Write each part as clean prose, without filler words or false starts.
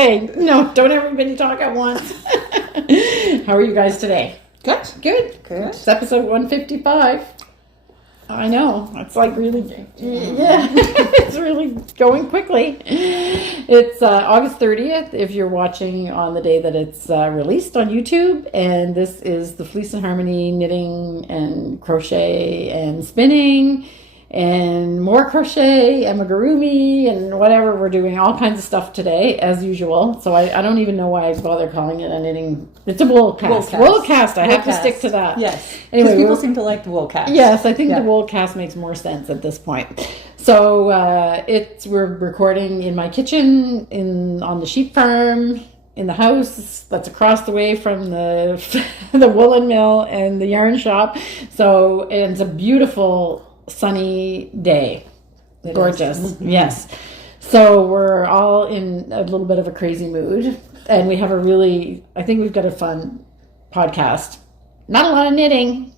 Okay. No, don't everybody talk at once. How are you guys today? Good. It's episode 155. I know. It's like really, yeah, it's really going quickly. It's August 30th if you're watching on the day that it's released on YouTube. And this is the Fleece and Harmony knitting and crochet and spinning and more crochet, amigurumi, and whatever. We're doing all kinds of stuff today, as usual. So I don't even know why I bother calling it a knitting. It's a Woolcast. Woolcast. I have to stick to that. Yes. Anyway, people seem to like the Woolcast. Yes, I think the Woolcast makes more sense at this point. So we're recording in my kitchen, on the sheep farm, in the house that's across the way from the the woolen mill and the yarn shop. So it's a beautiful sunny day. Gorgeous. Mm-hmm. Yes. So we're all in a little bit of a crazy mood, and we have I think we've got a fun podcast. Not a lot of knitting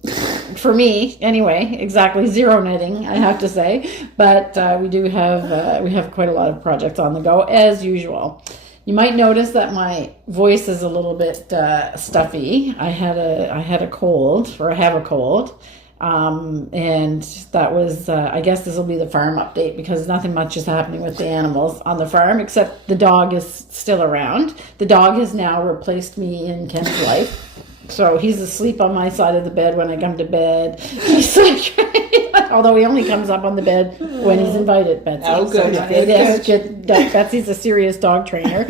for me anyway, exactly zero knitting, I have to say, but we do have we have quite a lot of projects on the go as usual. You might notice that my voice is a little bit stuffy. I have a cold. And that was, I guess this will be the farm update because nothing much is happening with the animals on the farm, except the dog is still around. The dog has now replaced me in Ken's life. So he's asleep on my side of the bed when I come to bed. He's like, although he only comes up on the bed when he's invited, Betsy. Oh, good. So, good. Betsy's a serious dog trainer.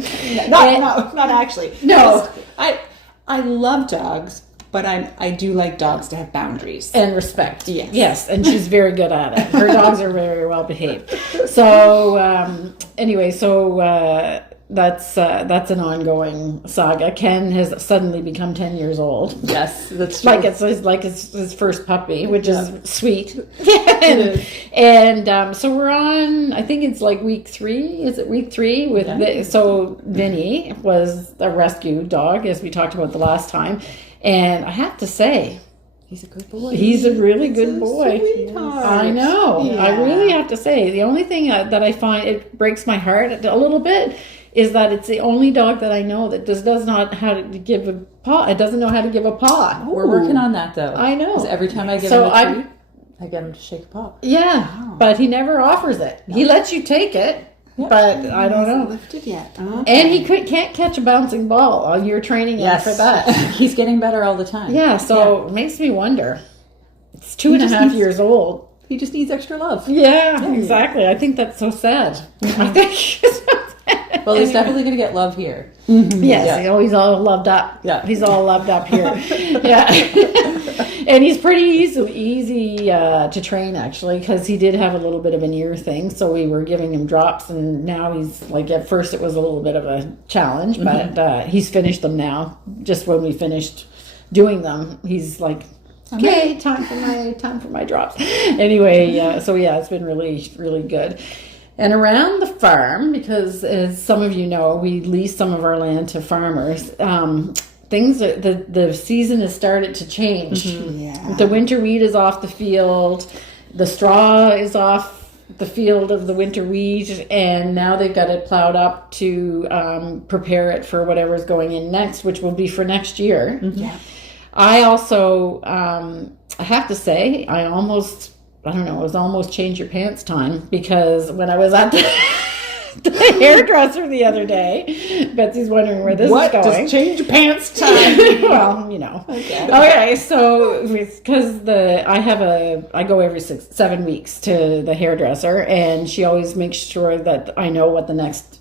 Not actually. No. I love dogs. But I do like dogs to have boundaries. And respect. Yes. And she's very good at it. Her dogs are very well behaved. So, anyway, that's an ongoing saga. Ken has suddenly become 10 years old. Yes, that's true. It's his first puppy, which is sweet. So we're on, I think it's like week 3. Is it week 3? So Vinny was a rescue dog, as we talked about the last time. And I have to say, he's a good boy. He's a really good boy. Sweetheart. I know. Yeah. I really have to say, the only thing that I find it breaks my heart a little bit is that it's the only dog that I know that does not know how to give a paw. It doesn't know how to give a paw. We're working on that though. I know. Because every time I give him a treat, I get him to shake a paw. Yeah, but he never offers it. No. He lets you take it. Yep. But I don't know. Lifted yet? Okay. And he can't catch a bouncing ball. You're training him for that. He's getting better all the time. Yeah, so it makes me wonder. It's 2.5 years old. He just needs extra love. Yeah, exactly. I think that's so sad. I think. Well, he's definitely going to get love here. Mm-hmm. Yes, he's all loved up. Yeah, he's all loved up here. Yeah, and he's pretty easy to train actually, because he did have a little bit of an ear thing, so we were giving him drops, and now he's like, at first it was a little bit of a challenge, but he's finished them now. Just when we finished doing them, he's like, okay, time for my drops. Anyway, it's been really, really good. And around the farm, because as some of you know, we lease some of our land to farmers, the season has started to change. Mm-hmm. Yeah. The winter wheat is off the field, the straw is off the field of the winter wheat, and now they've got it plowed up to prepare it for whatever's going in next, which will be for next year. Mm-hmm. Yeah. I also, I have to say, it was almost change your pants time, because when I was at the hairdresser the other day, Betsy's wondering where this is going. What does change your pants time? Well, you know. Okay, so because I go every 7 weeks to the hairdresser, and she always makes sure that I know what the next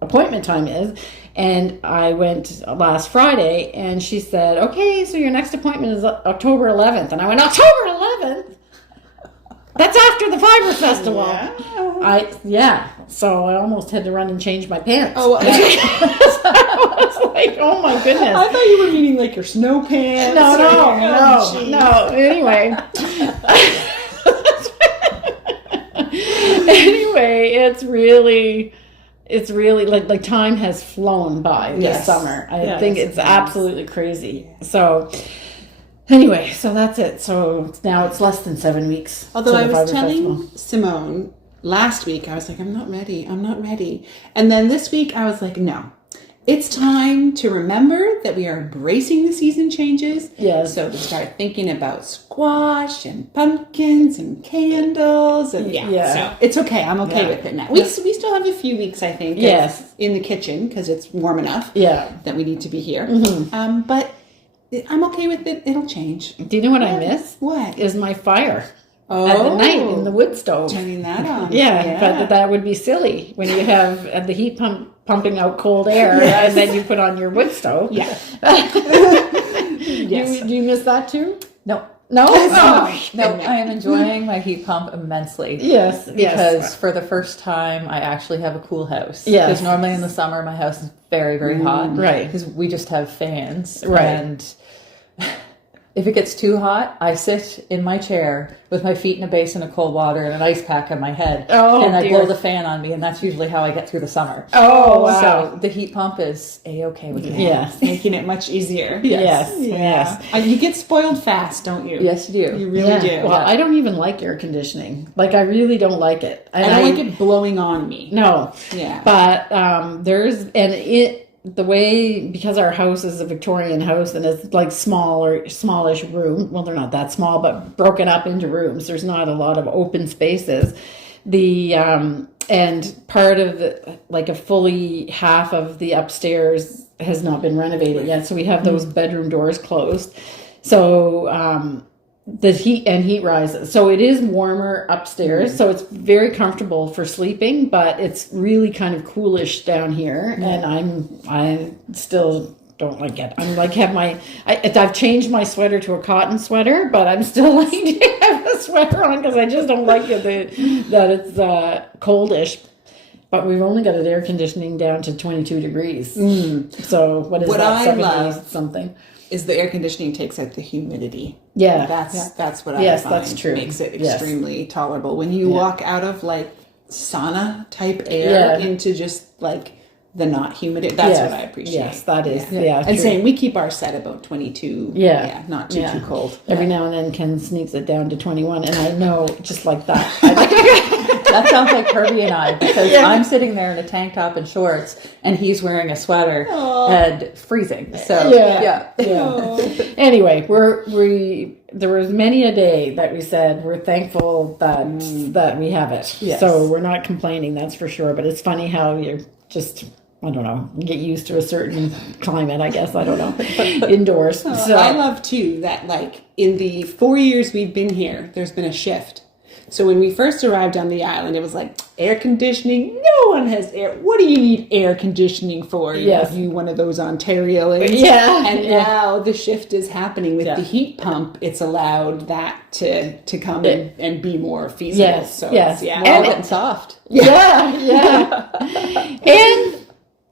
appointment time is. And I went last Friday, and she said, okay, so your next appointment is October 11th. And I went, October 11th? That's after the Fiber Festival. Yeah. So I almost had to run and change my pants. Oh, I was like, oh my goodness. I thought you were meaning like your snow pants. No. Anyway. It's really like time has flown by this summer. I think it's absolutely crazy. So anyway, so that's it. So now it's less than 7 weeks. Although I was telling Simone last week, I was like, I'm not ready. And then this week I was like, no, It's time to remember that we are embracing the season changes. Yes. So to start thinking about squash and pumpkins and candles. And so it's okay. I'm okay with it now. We still have a few weeks, I think, in the kitchen because it's warm enough that we need to be here. Mm-hmm. But I'm okay with it. It'll change. Do you know what I miss? What? Is my fire. At the night in the wood stove. Turning that on. But that would be silly when you have the heat pump pumping out cold air and then you put on your wood stove. Yeah. Do you miss that too? No. No? No, I am enjoying my heat pump immensely. Yes. Because for the first time, I actually have a cool house. Yes. Because normally in the summer, my house is very, very hot. Right. Because we just have fans. Right. And if it gets too hot, I sit in my chair with my feet in a basin of cold water and an ice pack on my head. And I blow the fan on me, and that's usually how I get through the summer. Oh, wow. So the heat pump is A-okay with me. Yes. Making it much easier. Yes. You get spoiled fast, don't you? Yes, you do. You really do. Well, I don't even like air conditioning. Like, I really don't like it. I don't like it blowing on me. No. Yeah. But the way, because our house is a Victorian house and it's like smallish room. Well, they're not that small, but broken up into rooms. There's not a lot of open spaces. And part of a fully half of the upstairs has not been renovated yet. So we have those bedroom doors closed. So, the heat rises. So it is warmer upstairs. So it's very comfortable for sleeping, but it's really kind of coolish down here. And I still don't like it. I'm like, I've changed my sweater to a cotton sweater, but I'm still like to have a sweater on because I just don't like it that it's coldish. But we've only got an air conditioning down to 22 degrees. So what is that? 70 something. Is the air conditioning takes out the humidity. Yeah. That's what I find. Yes, that's true. Makes it extremely tolerable. When you walk out of like sauna type air into just like the not humid, that's what I appreciate. Yes, that is. And true. saying we keep our set about 22. Yeah. Not too cold. Every now and then Ken sneaks it down to 21 and I know just like that. That sounds like Herbie and I, because I'm sitting there in a tank top and shorts, and he's wearing a sweater and freezing. So Anyway, there was many a day that we said we're thankful that we have it. Yes. So we're not complaining, that's for sure. But it's funny how you're just, I don't know, get used to a certain climate, I guess. I don't know. Indoors. So I love too that like in the 4 years we've been here, there's been a shift. So when we first arrived on the island, it was like air conditioning. No one has air. What do you need air conditioning for? You one of those Ontarians. And now the shift is happening with the heat pump. It's allowed that to come and be more feasible. Yes. So Yes. We're all getting soft. And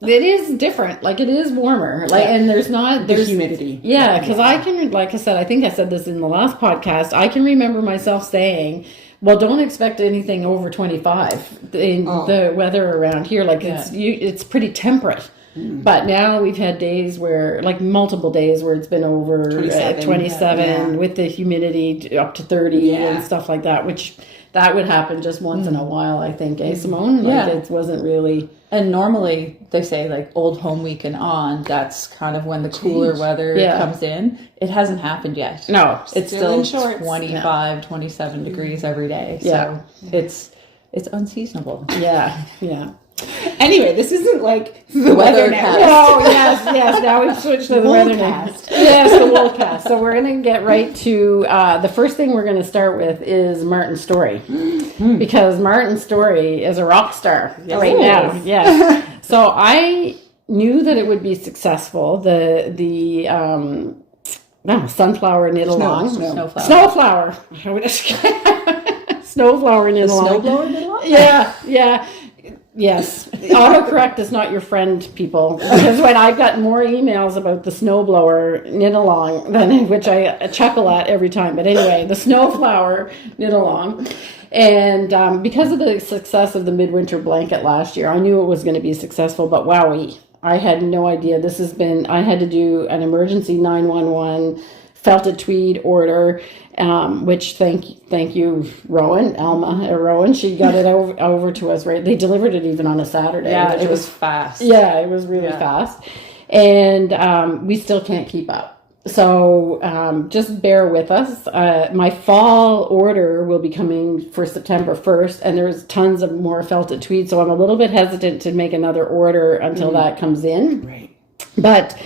it is different. Like, it is warmer. Like, and there's humidity. Yeah, because I can, like I said, I think I said this in the last podcast. I can remember myself saying, well, don't expect anything over 25 in the weather around here. Like, it's pretty temperate. But now we've had days where, like multiple days where it's been over 27 with the humidity up to 30 and stuff like that, which that would happen just once in a while, I think, Simone? Like, it wasn't really... And normally they say like Old Home Week and on, that's kind of when the cooler weather comes in. It hasn't happened yet. No. It's still 25, 27 degrees every day. So it's unseasonable. Yeah. Anyway, this isn't like the weather now. No, yes. Now we've switched to the weather cast. Yes, the Woolcast. So we're going to get right to the first thing we're going to start with is Martin's story, because Martin's story is a rock star right now. Yes. So I knew that it would be successful. The sunflower knit along. Snowflower. Snowflower knit along. Snowblower knit along? Yeah. Yes. Autocorrect is not your friend, people. Because when I've got more emails about the snowblower knit along, which I chuckle at every time. But anyway, the snowflower knit along. And because of the success of the midwinter blanket last year, I knew it was going to be successful. But wowee, I had no idea. I had to do an emergency 911 felted tweed order, which thank you, Rowan. She got it over to us, right? They delivered it even on a Saturday. Yeah, it was fast. Yeah, it was really fast. And we still can't keep up. So just bear with us. My fall order will be coming for September 1st, and there's tons of more felted tweed. So I'm a little bit hesitant to make another order until that comes in. Right. But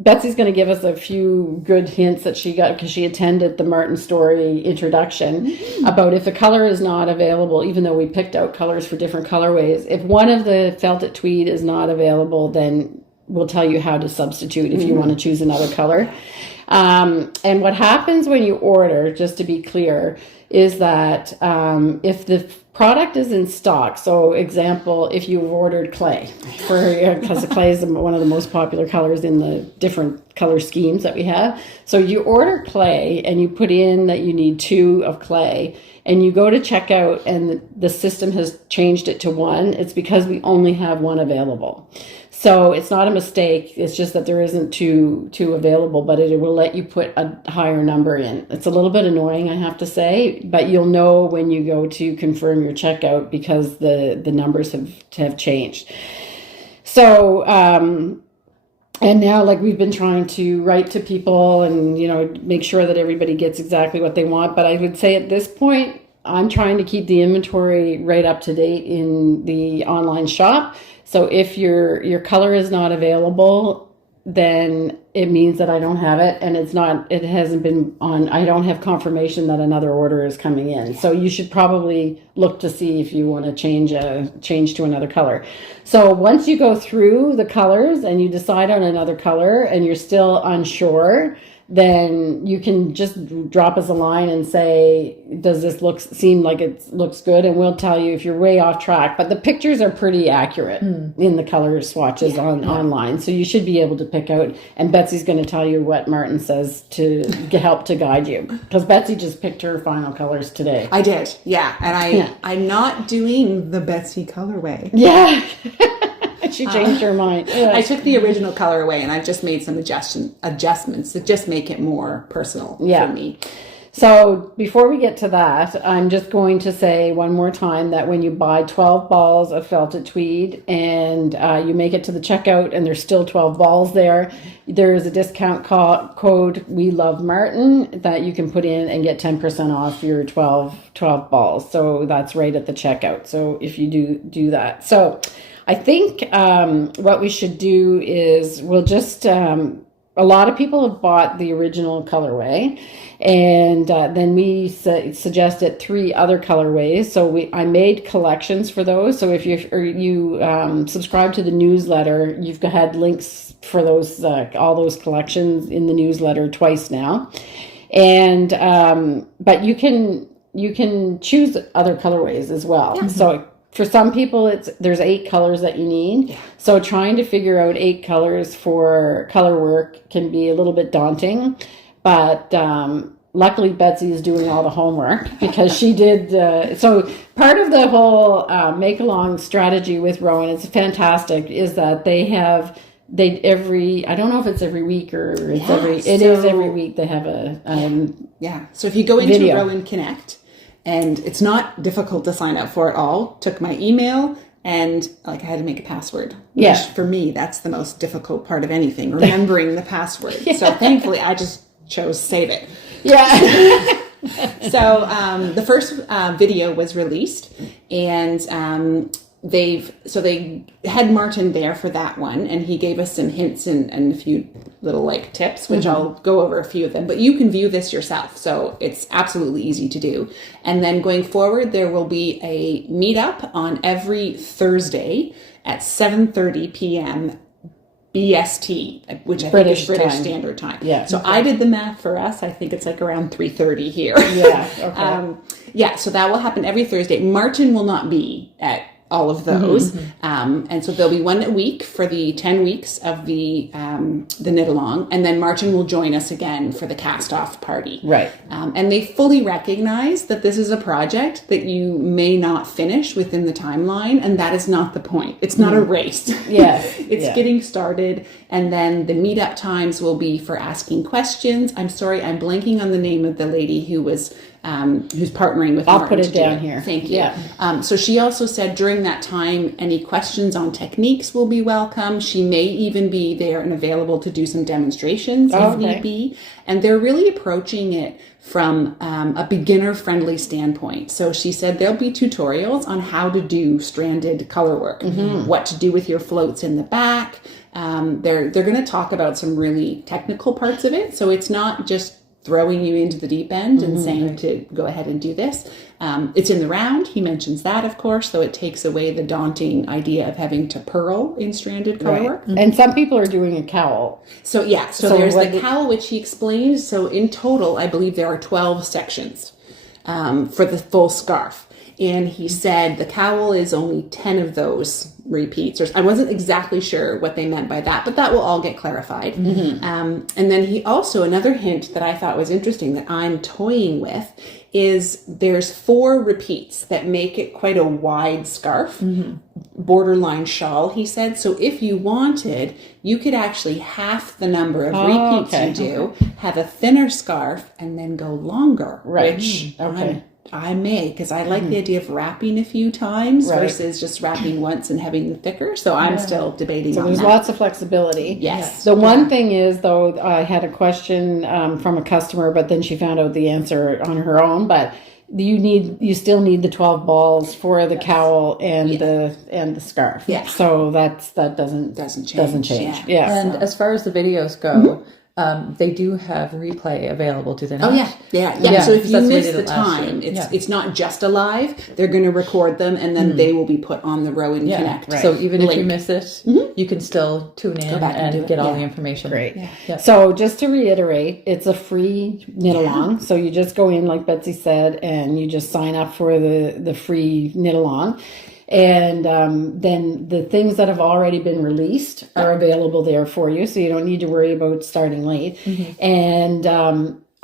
Betsy's going to give us a few good hints that she got because she attended the Martin Story introduction about if a color is not available, even though we picked out colors for different colorways. If one of the felted tweed is not available, then we'll tell you how to substitute if you want to choose another color. And what happens when you order, just to be clear, is that if the product is in stock, so example, if you've ordered clay, because clay is one of the most popular colors in the different color schemes that we have. So you order clay and you put in that you need 2 of clay, and you go to checkout and the system has changed it to 1, it's because we only have 1 available. So it's not a mistake. It's just that there isn't two available, but it will let you put a higher number in. It's a little bit annoying, I have to say, but you'll know when you go to confirm your checkout because the numbers have changed. So, and now, like, we've been trying to write to people and, make sure that everybody gets exactly what they want. But I would say at this point, I'm trying to keep the inventory right up to date in the online shop. So if your color is not available, then it means that I don't have it, and it hasn't been on. I don't have confirmation that another order is coming in. So you should probably look to see if you want to change to another color. So once you go through the colors and you decide on another color and you're still unsure, then you can just drop us a line and say, does this seem like it looks good? And we'll tell you if you're way off track. But the pictures are pretty accurate in the color swatches online. So you should be able to pick out. And Betsy's going to tell you what Martin says to help to guide you. Because Betsy just picked her final colors today. I did, yeah. And I'm not doing the Betsy colorway. Yeah. She changed her mind. Yeah. I took the original colorway and I've just made some adjustments that just make it more personal for me. So before we get to that, I'm just going to say one more time that when you buy 12 balls of felted tweed and you make it to the checkout and there's still 12 balls there is a discount code We Love Martin that you can put in and get 10% off your 12 balls. So that's right at the checkout. So if you do that. So I think what we should do is we'll just, a lot of people have bought the original colorway, and then we suggested 3 other colorways. So I made collections for those. So if you subscribe to the newsletter, you've had links for those all those collections in the newsletter twice now. And but you can choose other colorways as well. Yeah. So for some people, there's 8 colors that you need. Yeah. So trying to figure out 8 colors for color work can be a little bit daunting. But luckily, Betsy is doing all the homework because she did. So part of the whole make-along strategy with Rowan, it's fantastic, is that I don't know if it's every week or it is every week they have a So if you go into video. Rowan Connect, and it's not difficult to sign up for at all. Took my email and I had to make a password. Yeah. Which for me, that's the most difficult part of anything, remembering the password. Yeah. So thankfully, I just chose save it. Yeah. So the first video was released, and they had Martin there for that one, and he gave us some hints and a few little tips, which I'll go over a few of them, but you can view this yourself, so it's absolutely easy to do. And then going forward, there will be a meetup on every Thursday at 7:30 p.m. BST, which I think is British Standard Time. Yeah. So I did the math for us. I think it's around 3:30 here. Yeah. Okay. So that will happen every Thursday. Martin will not be at all of those. And so there'll be one a week for the 10 weeks of the knit along, and then Martin will join us again for the cast off party. Right. And they fully recognize that this is a project that you may not finish within the timeline, and that is not the point. It's not a race. It's getting started, and then the meetup times will be for asking questions. I'm sorry, I'm blanking on the name of the lady who was who's partnering with I'll Martin put it to do down here. Thank you. So she also said during that time, any questions on techniques will be welcome. She may even be there and available to do some demonstrations if need be. And they're really approaching it from a beginner-friendly standpoint. So she said there'll be tutorials on how to do stranded color work, what to do with your floats in the back. They're going to talk about some really technical parts of it. So it's not just throwing you into the deep end and saying to go ahead and do this. It's in the round. He mentions that, of course, so it takes away the daunting idea of having to purl in stranded color work. And some people are doing a cowl. So there's the cowl, which he explains. So in total, I believe there are 12 sections for the full scarf. And he said the cowl is only 10 of those repeats. I wasn't exactly sure what they meant by that, but that will all get clarified. And then he also, another hint that I thought was interesting that I'm toying with is there's 4 repeats that make it quite a wide scarf, borderline shawl, he said. So if you wanted, you could actually half the number of repeats you do, have a thinner scarf, and then go longer, which I may, because I like the idea of wrapping a few times versus just wrapping once and having the thicker. So I'm still debating on that. So there's lots of flexibility. Yes. The one thing is, though, I had a question from a customer, but then she found out the answer on her own. But you still need the 12 balls for the cowl and the scarf. Yeah. So that doesn't change. Yeah. And as far as the videos go, they do have replay available, do they not? Oh, yeah. So if you miss the time, it's not just a live. They're going to record them, and then they will be put on the Rowan Connect. Right. So even if you miss it, you can still tune in and get all the information. Great. Yeah. So just to reiterate, it's a free knit along. So you just go in, like Betsy said, and you just sign up for the free knit along. And then the things that have already been released are available there for you. So you don't need to worry about starting late. And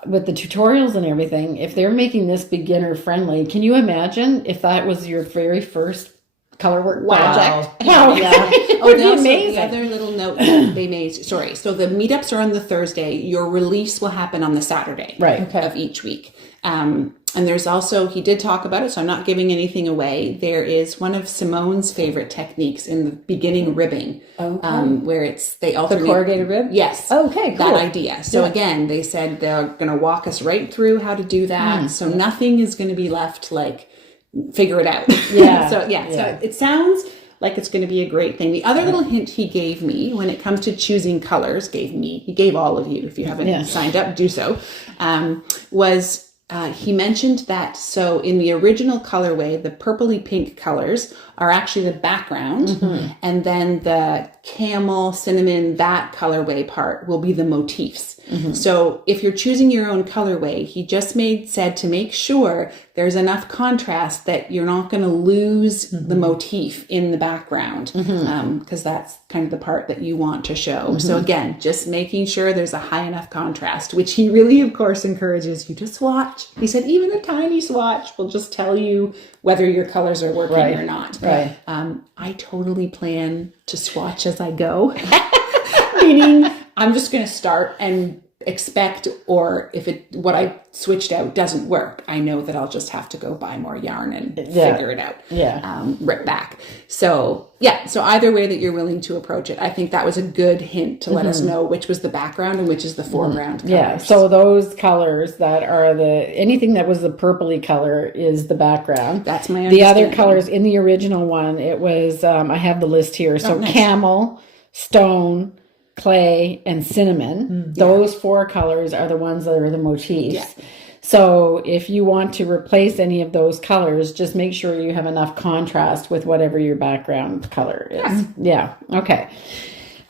with the tutorials and everything, if they're making this beginner friendly, can you imagine if that was your very first color work project? Wow. It would be amazing. The other little note that they made, so the meetups are on the Thursday. Your release will happen on the Saturday of each week. And there's also, he did talk about it, so I'm not giving anything away. There is one of Simone's favorite techniques in the beginning ribbing, where they alternate. The corrugated rib? Yes. Okay, cool. That idea. So again, they said they're going to walk us right through how to do that. So nothing is going to be left like, figure it out. So it sounds like it's going to be a great thing. The other little hint he gave me when it comes to choosing colors, he gave all of you, if you haven't signed up, do so, was he mentioned that so in the original colorway, the purpley pink colors are actually the background, and then the camel, cinnamon, that colorway part will be the motifs. So if you're choosing your own colorway, he just said to make sure there's enough contrast that you're not going to lose the motif in the background, because that's kind of the part that you want to show. So again, just making sure there's a high enough contrast, which he really, of course, encourages you to swatch. He said even a tiny swatch will just tell you whether your colors are working or not. Right. I totally plan to swatch as I go, meaning I'm just going to start and expect, or if what I switched out doesn't work, I know that I'll just have to go buy more yarn and figure it out. Rip back. So either way that you're willing to approach it, I think that was a good hint to let us know which was the background and which is the foreground colors. Yeah, so those colors that are anything that was the purpley color is the background. That's my The understanding. other colors in the original one, it was, I have the list here. So nice. camel, stone, clay, and cinnamon. Those 4 colors are the ones that are the motifs. So if you want to replace any of those colors, just make sure you have enough contrast with whatever your background color is. Okay.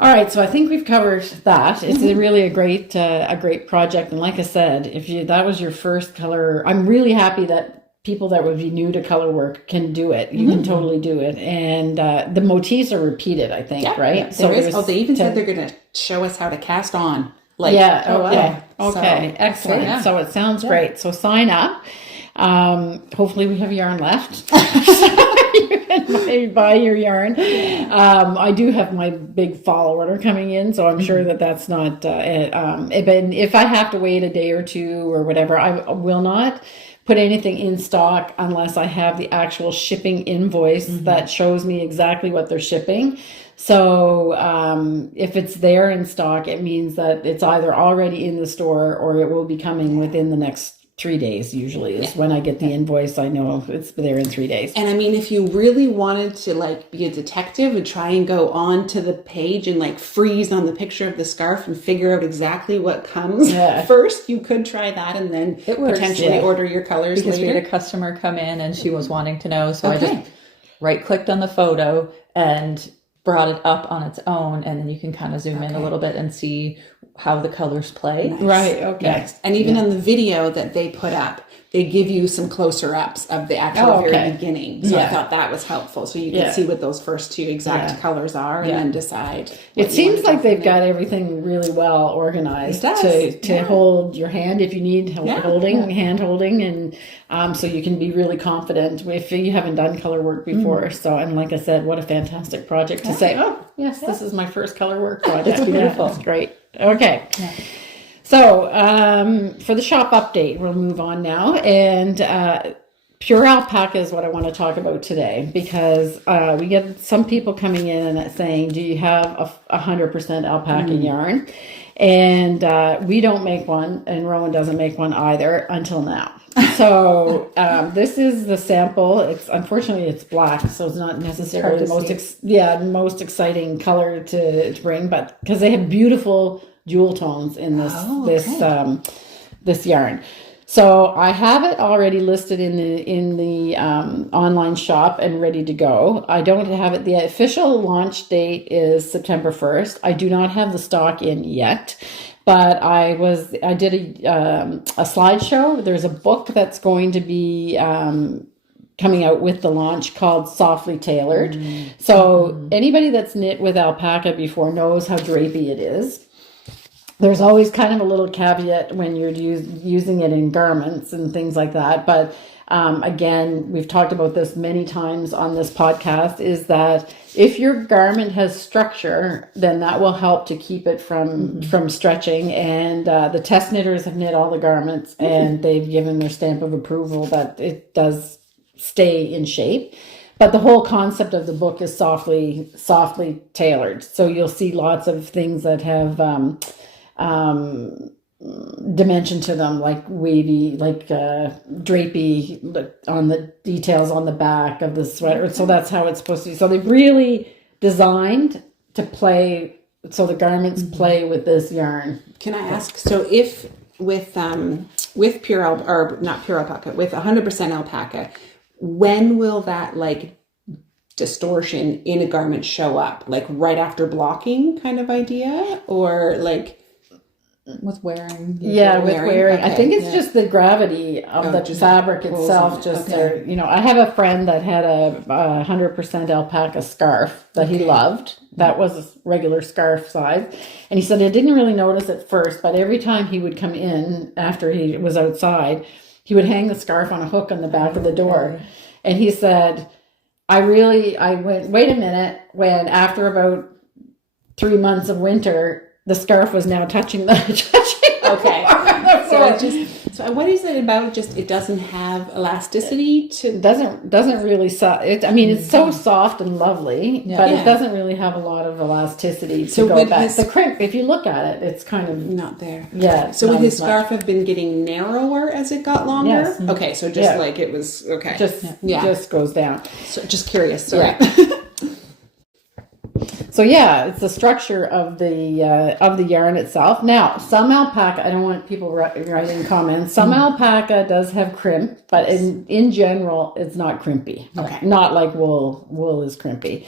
All right, so I think we've covered that. It's really a great project, and like I said, if that was your first color, I'm really happy that people that would be new to color work can do it. You can totally do it. And the motifs are repeated, I think, right? Yeah, so they even said they're going to show us how to cast on. Like, Okay. So, Excellent. yeah. So it sounds great. So sign up. Hopefully we have yarn left. You can buy your yarn. I do have my big fall order coming in, so I'm sure that's not, if I have to wait a day or two or whatever, I will not put anything in stock unless I have the actual shipping invoice that shows me exactly what they're shipping. So if it's there in stock, it means that it's either already in the store or it will be coming within the next 3 days. Usually is when I get the invoice. I know it's there in 3 days. And I mean, if you really wanted to like be a detective and try and go on to the page and like freeze on the picture of the scarf and figure out exactly what comes first, you could try that and then potentially order your colors because later. We had a customer come in and she was wanting to know, so I just right-clicked on the photo and brought it up on its own, and then you can kind of zoom in a little bit and see how the colors play. Nice. Right, okay. Nice. And even on the video that they put up, they give you some closer ups of the actual very beginning. So I thought that was helpful. So you can see what those first two exact colors are and then decide. It seems like they've got everything really well organized to hold your hand if you need hand holding. And so you can be really confident if you haven't done color work before. So, and like I said, what a fantastic project to say, oh, yes, this is my first color work project. It's beautiful. It's great. Okay. Yeah. So for the shop update, we'll move on now. And pure alpaca is what I want to talk about today, because we get some people coming in and saying, do you have 100% alpaca yarn? And we don't make one, and Rowan doesn't make one either until now. So this is the sample. Unfortunately it's black, so it's not necessarily the most exciting color to bring, but because they have beautiful jewel tones in this yarn. So I have it already listed in the online shop and ready to go. I don't have it. The official launch date is September 1st. I do not have the stock in yet. But I did a slideshow. There's a book that's going to be coming out with the launch called Softly Tailored. So anybody that's knit with alpaca before knows how drapey it is. There's always kind of a little caveat when you're using it in garments and things like that. But again, we've talked about this many times on this podcast, is that if your garment has structure, then that will help to keep it from stretching. And the test knitters have knit all the garments and they've given their stamp of approval that it does stay in shape. But the whole concept of the book is softly tailored. So you'll see lots of things that have dimension to them, like wavy, like drapey on the details on the back of the sweater. So that's how it's supposed to be. So they've really designed to play, so the garments play with this yarn. Can I ask, so if with pure or not pure alpaca, with 100% alpaca, when will that like distortion in a garment show up? Like right after blocking kind of idea, or like with wearing? Yeah, with wearing. Okay. I think it's just the gravity of the fabric itself. I have a friend that had a 100% alpaca scarf that he loved. That was a regular scarf size. And he said he didn't really notice at first, but every time he would come in after he was outside, he would hang the scarf on a hook on the back of the door. And he said, I went, wait a minute, when after about 3 months of winter, the scarf was now touching the So what is it about? Just it doesn't have elasticity to doesn't really it's so soft and lovely, but it doesn't really have a lot of elasticity to go back. The crimp, if you look at it, it's kind of not there. Yeah. So would his scarf have been getting narrower as it got longer? Yes. Okay, so just like it was just goes down. So just curious. Sorry. Yeah. So it's the structure of the yarn itself. Now, some alpaca, I don't want people writing comments. Some alpaca does have crimp, but in general, it's not crimpy. Okay. Not like wool. Wool is crimpy.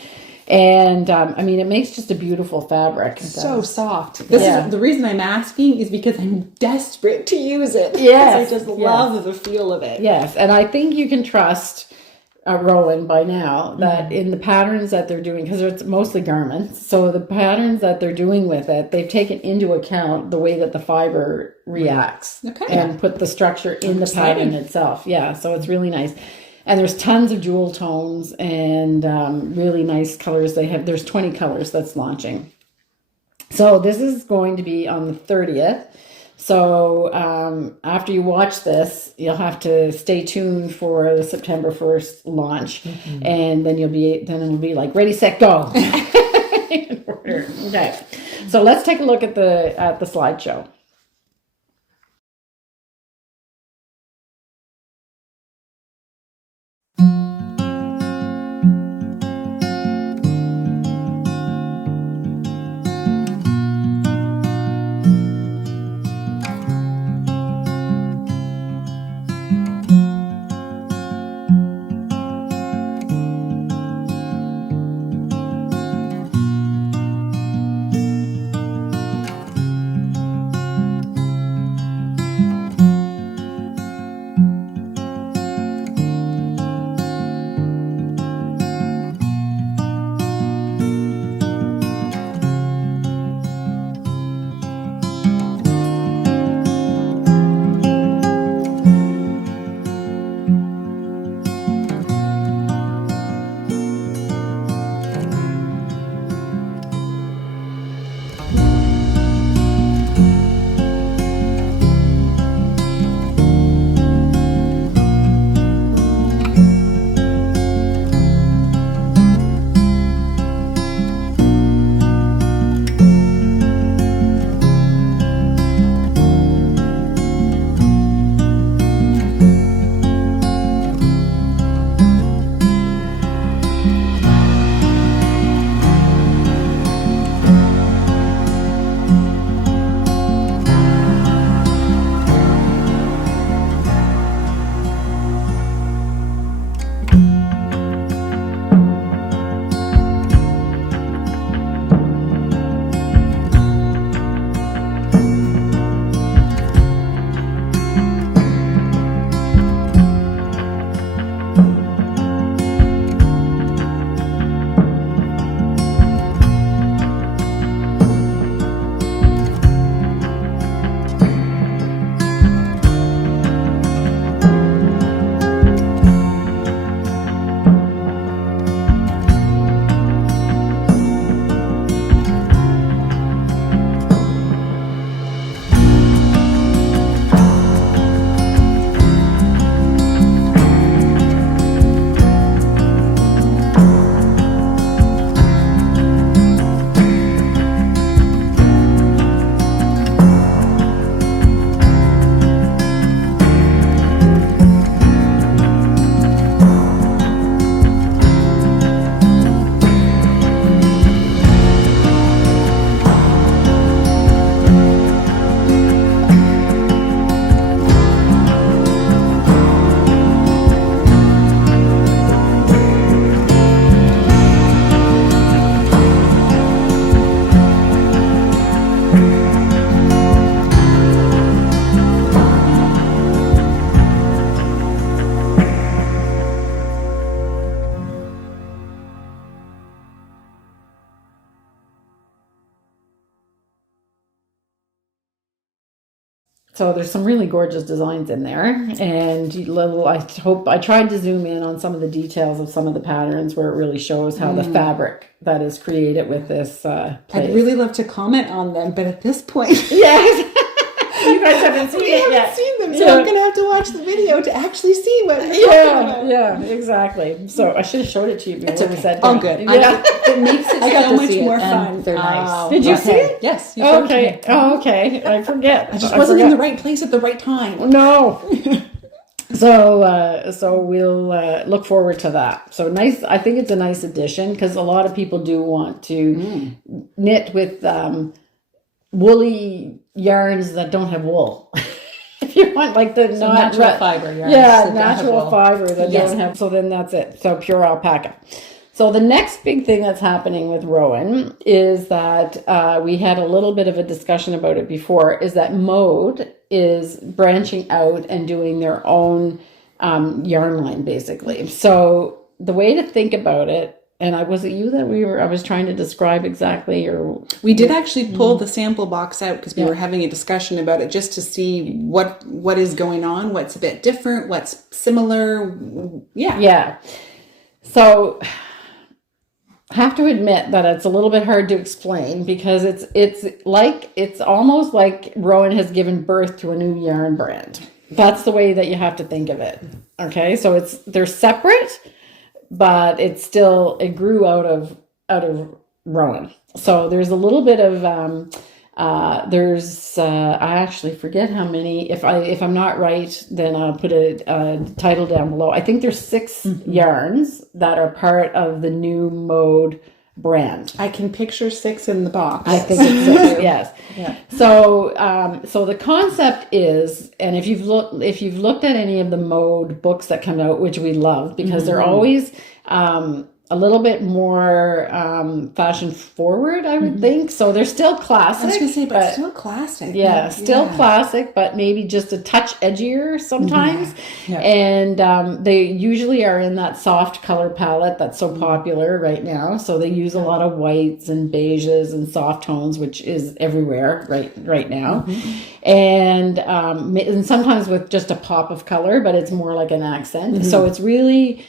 And I mean, it makes just a beautiful fabric. So soft. This is the reason I'm asking is because I'm desperate to use it. Yes, I just love the feel of it. Yes, and I think you can trust Rowan by now that in the patterns that they're doing, because it's mostly garments, so the patterns that they're doing with it, they've taken into account the way that the fiber reacts and put the structure in the pattern itself. Yeah, so it's really nice. And there's tons of jewel tones and really nice colors. There's 20 colors that's launching. So this is going to be on the 30th. So after you watch this, you'll have to stay tuned for the September 1st launch, and then it'll be like ready, set, go. Okay, so let's take a look at the slideshow. So there's some really gorgeous designs in there, and I tried to zoom in on some of the details of some of the patterns where it really shows how the fabric that is created with this place. I'd really love to comment on them, but at this point, yes. You guys haven't seen it yet. Seen them, so I'm going to have to watch the video to actually see what you're talking about. Yeah, exactly. So I should have showed it to you before we sat Oh, down. good. Yeah. It makes it so much more fun. They're nice. Did you see it? Yes. You Okay. Oh, okay. I forget. I just wasn't in the right place at the right time. No. So we'll look forward to that. So nice. I think it's a nice addition because a lot of people do want to knit with woolly yarns that don't have wool. If you want like the natural fiber yarns. Yeah, natural fiber that don't have. So then that's it. So pure alpaca. So the next big thing that's happening with Rowan is that we had a little bit of a discussion about it before, is that Mode is branching out and doing their own yarn line, basically. So the way to think about it, and was it you that I was trying to describe exactly, or we did actually pull the sample box out because we were having a discussion about it just to see what is going on, what's a bit different, what's similar. Yeah. So I have to admit that it's a little bit hard to explain because it's almost like Rowan has given birth to a new yarn brand. That's the way that you have to think of it. Okay, so they're separate, but it grew out of Rowan. So there's a little bit of I actually forget how many. If I'm not right, then I'll put a title down below. I think there's 6 yarns that are part of the new Mode brand. I can picture 6 in the box. I think it's 6. Yes. Yeah. So the concept is, and if you've looked at any of the Mode books that come out, which we love because they're always a little bit more fashion forward, I would think. So they're still classic. I was going to say, but still classic. Yeah, still classic, but maybe just a touch edgier sometimes. Yeah. And they usually are in that soft color palette that's so popular right now. So they use a lot of whites and beiges and soft tones, which is everywhere right now. And sometimes with just a pop of color, but it's more like an accent. So it's really...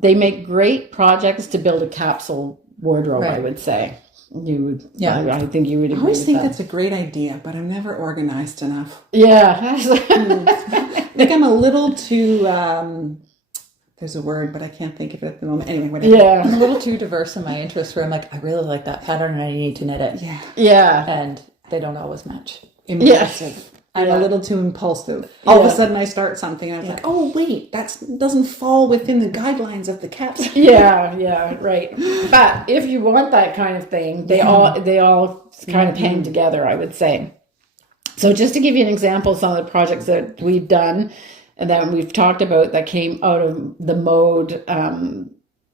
they make great projects to build a capsule wardrobe, I would say. You would, I think you would agree. I always think that's a great idea, but I'm never organized enough. Yeah. I think I'm a little too, there's a word, but I can't think of it at the moment. Anyway, whatever. Yeah. I'm a little too diverse in my interests where I'm like, I really like that pattern and I need to knit it. Yeah. Yeah. And they don't always match. Impulsive. I'm a little too impulsive. All of a sudden I start something and I'm like, oh wait, that doesn't fall within the guidelines of the capsule. Yeah, right. But if you want that kind of thing, they all kind of hang together, I would say. So just to give you an example, some of the projects that we've done and that we've talked about that came out of the Mode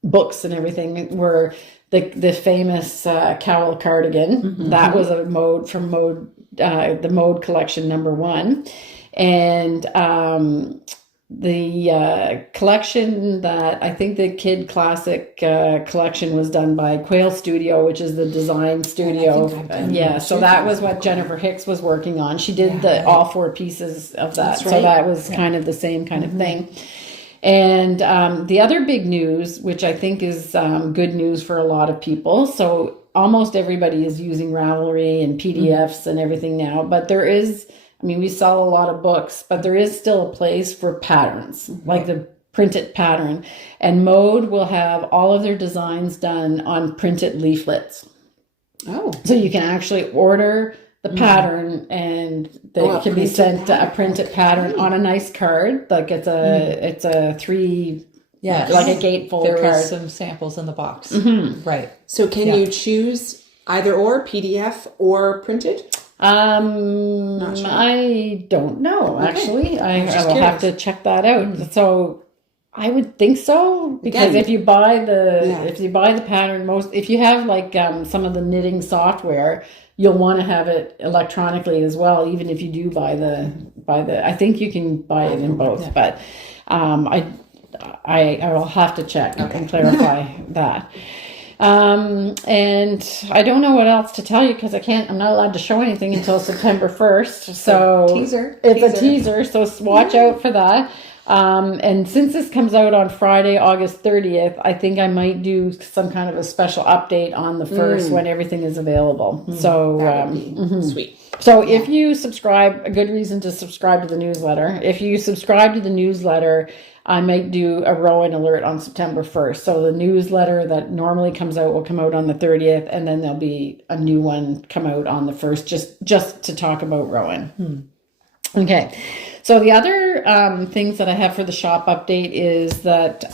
books and everything were the famous cowl cardigan. That was a Mode from Mode. The Mode collection #1, and the collection that I think the Kid Classic collection was done by Quail Studio, which is the design studio. So that was what Jennifer Hicks was working on. She did all 4 pieces of that. So that was kind of the same kind of thing. And the other big news, which I think is good news for a lot of people, so almost everybody is using Ravelry and PDFs and everything now, but there is, we sell a lot of books, but there is still a place for patterns, like the printed pattern. And Mode will have all of their designs done on printed leaflets. Oh. So you can actually order the pattern and they can be sent a printed pattern on a nice card. Like it's a 3... Yeah, like a gatefold card. There was some samples in the box. Right. So can you choose either or, PDF or printed? Not sure. I don't know, actually. I will have to check that out. So I would think so, because if you buy the pattern, if you have like some of the knitting software, you'll want to have it electronically as well, even if you do buy the I think you can buy it in both, but I will have to check and clarify that. And I don't know what else to tell you because I'm not allowed to show anything until September 1st. So it's a teaser. So watch out for that. And since this comes out on Friday, August 30th, I think I might do some kind of a special update on the 1st when everything is available. So, sweet. So if you subscribe, a good reason to subscribe to the newsletter. If you subscribe to the newsletter, I might do a Rowan alert on September 1st. So the newsletter that normally comes out will come out on the 30th, and then there'll be a new one come out on the 1st, just to talk about Rowan. Okay. So the other things that I have for the shop update is that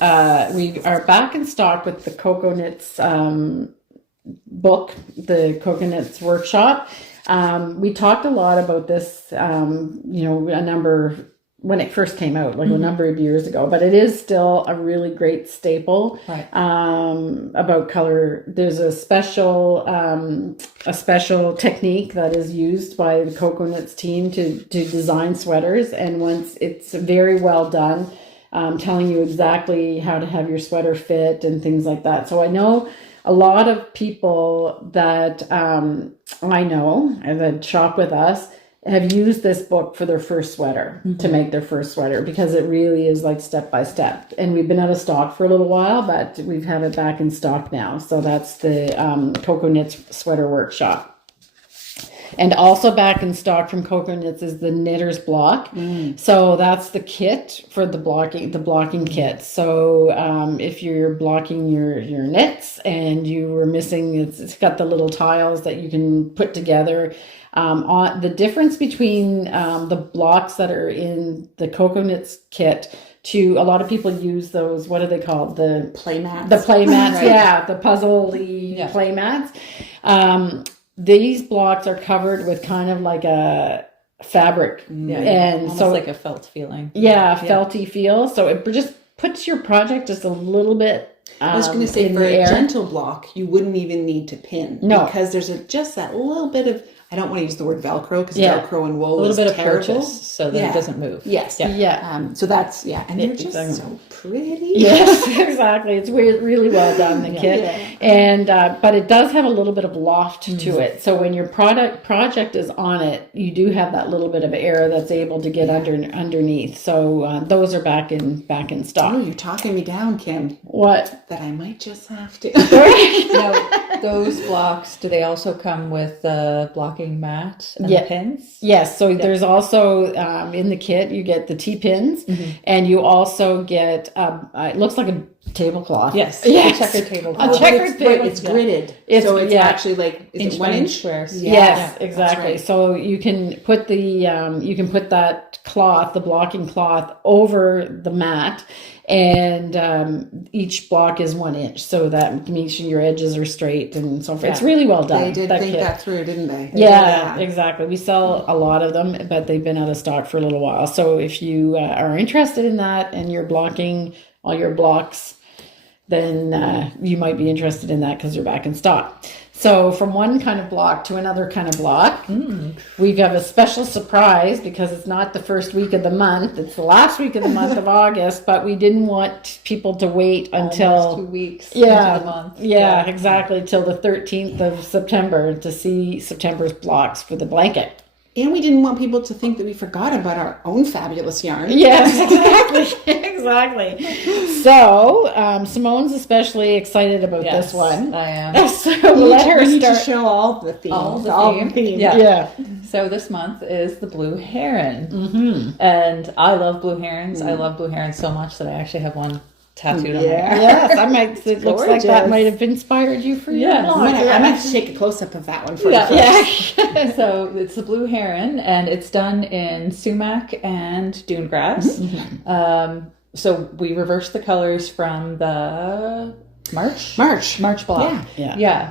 we are back in stock with the Cocoknits book, the Cocoknits workshop. We talked a lot about this, a number when it first came out, like a number of years ago, but it is still a really great staple. Right. About color. There's a special technique that is used by the Cocoknits team to design sweaters, and once it's very well done, telling you exactly how to have your sweater fit and things like that. So I know a lot of people that I know and that shop with us have used this book for their first sweater, to make their first sweater, because it really is like step by step. And we've been out of stock for a little while, but we've had it back in stock now. So that's the Cocoknits Sweater Workshop. And also back in stock from Cocoknits is the knitter's block. So that's the kit for the blocking kit. So if you're blocking your knits and you were missing, it's got the little tiles that you can put together. On the difference between the blocks that are in the Cocoknits kit, to a lot of people use those, what are they called? The Play mats. The play mats, Right. yeah, the puzzle-y play mats. These blocks are covered with kind of like a fabric, and Almost so like a felt feeling. felty feel. So it just puts your project just a little bit. I was going to say, for a gentle block, you wouldn't even need to pin. No. Because there's just that little bit of, I don't want to use the word Velcro, because Yeah. Velcro and wool A little is bit of terrible. purchase so that it doesn't move. Yes. Yeah. So that's, and they're just exactly. so pretty. Yes, exactly. It's really well done, the kit. Yeah. And but it does have a little bit of loft to it. So when your project is on it, you do have that little bit of air that's able to get underneath. So those are back in stock. Oh, you're talking me down, Kim. What? That I might just have to. Now, those blocks, do they also come with the blocking mat and the pins? Yes. So there's also in the kit you get the T-pins, and you also get it looks like a tablecloth. Yes. Yes. A checkered tablecloth. A But checkered tablecloth. it's gridded. It's- so it's yeah. actually like, is it 1 inch? squares. Yes, Yeah, exactly. that's right. So you can put that cloth, the blocking cloth, over the mat, and each block is 1 inch, so that makes sure your edges are straight and so forth. It's really well done. They did think kit. that through, didn't they? Yeah, exactly. We sell a lot of them, but they've been out of stock for a little while. So if you are interested in that and you're blocking all your blocks, then you might be interested in that because they're back in stock. So from one kind of block to another kind of block, we have a special surprise because it's not the first week of the month. It's the last week of the month of August, but we didn't want people to wait until Almost 2 weeks into the month. Yeah, exactly, till the 13th of September to see September's blocks for the blanket. And we didn't want people to think that we forgot about our own fabulous yarn. Yes, exactly. So, Simone's especially excited about this one. I am. So let her We need to start. show all the themes. All the theme. Yeah. Yeah. So this month is the blue heron. And I love blue herons. I love blue herons so much that I actually have one tattooed on my arm. Yes, I might. It looks like that gorgeous. might have inspired you for your Yes. blog. I might have to take a close-up of that one for you. Yeah. So it's the blue heron, and it's done in sumac and dune grass. So we reversed the colors from the March block. Yeah.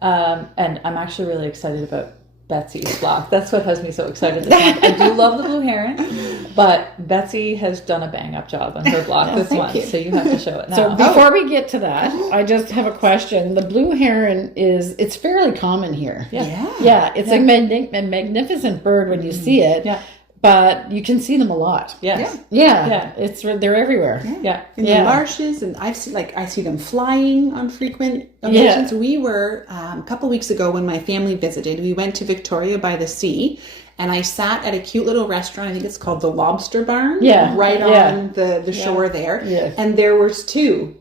And I'm actually really excited about Betsy's block. That's what has me so excited this month. I do love the blue heron, but Betsy has done a bang-up job on her block this month, so you have to show it now. So before we get to that, I just have a question. The blue heron it's fairly common here. Yeah. It's a magnificent bird when you see it. Yeah. But you can see them a lot. Yes. Yeah. They're everywhere. Yeah. In the marshes, and I see them flying on frequent occasions. We were a couple weeks ago when my family visited. We went to Victoria by the sea, and I sat at a cute little restaurant. I think it's called the Lobster Barn. Right on the shore there. Yeah. And there was two.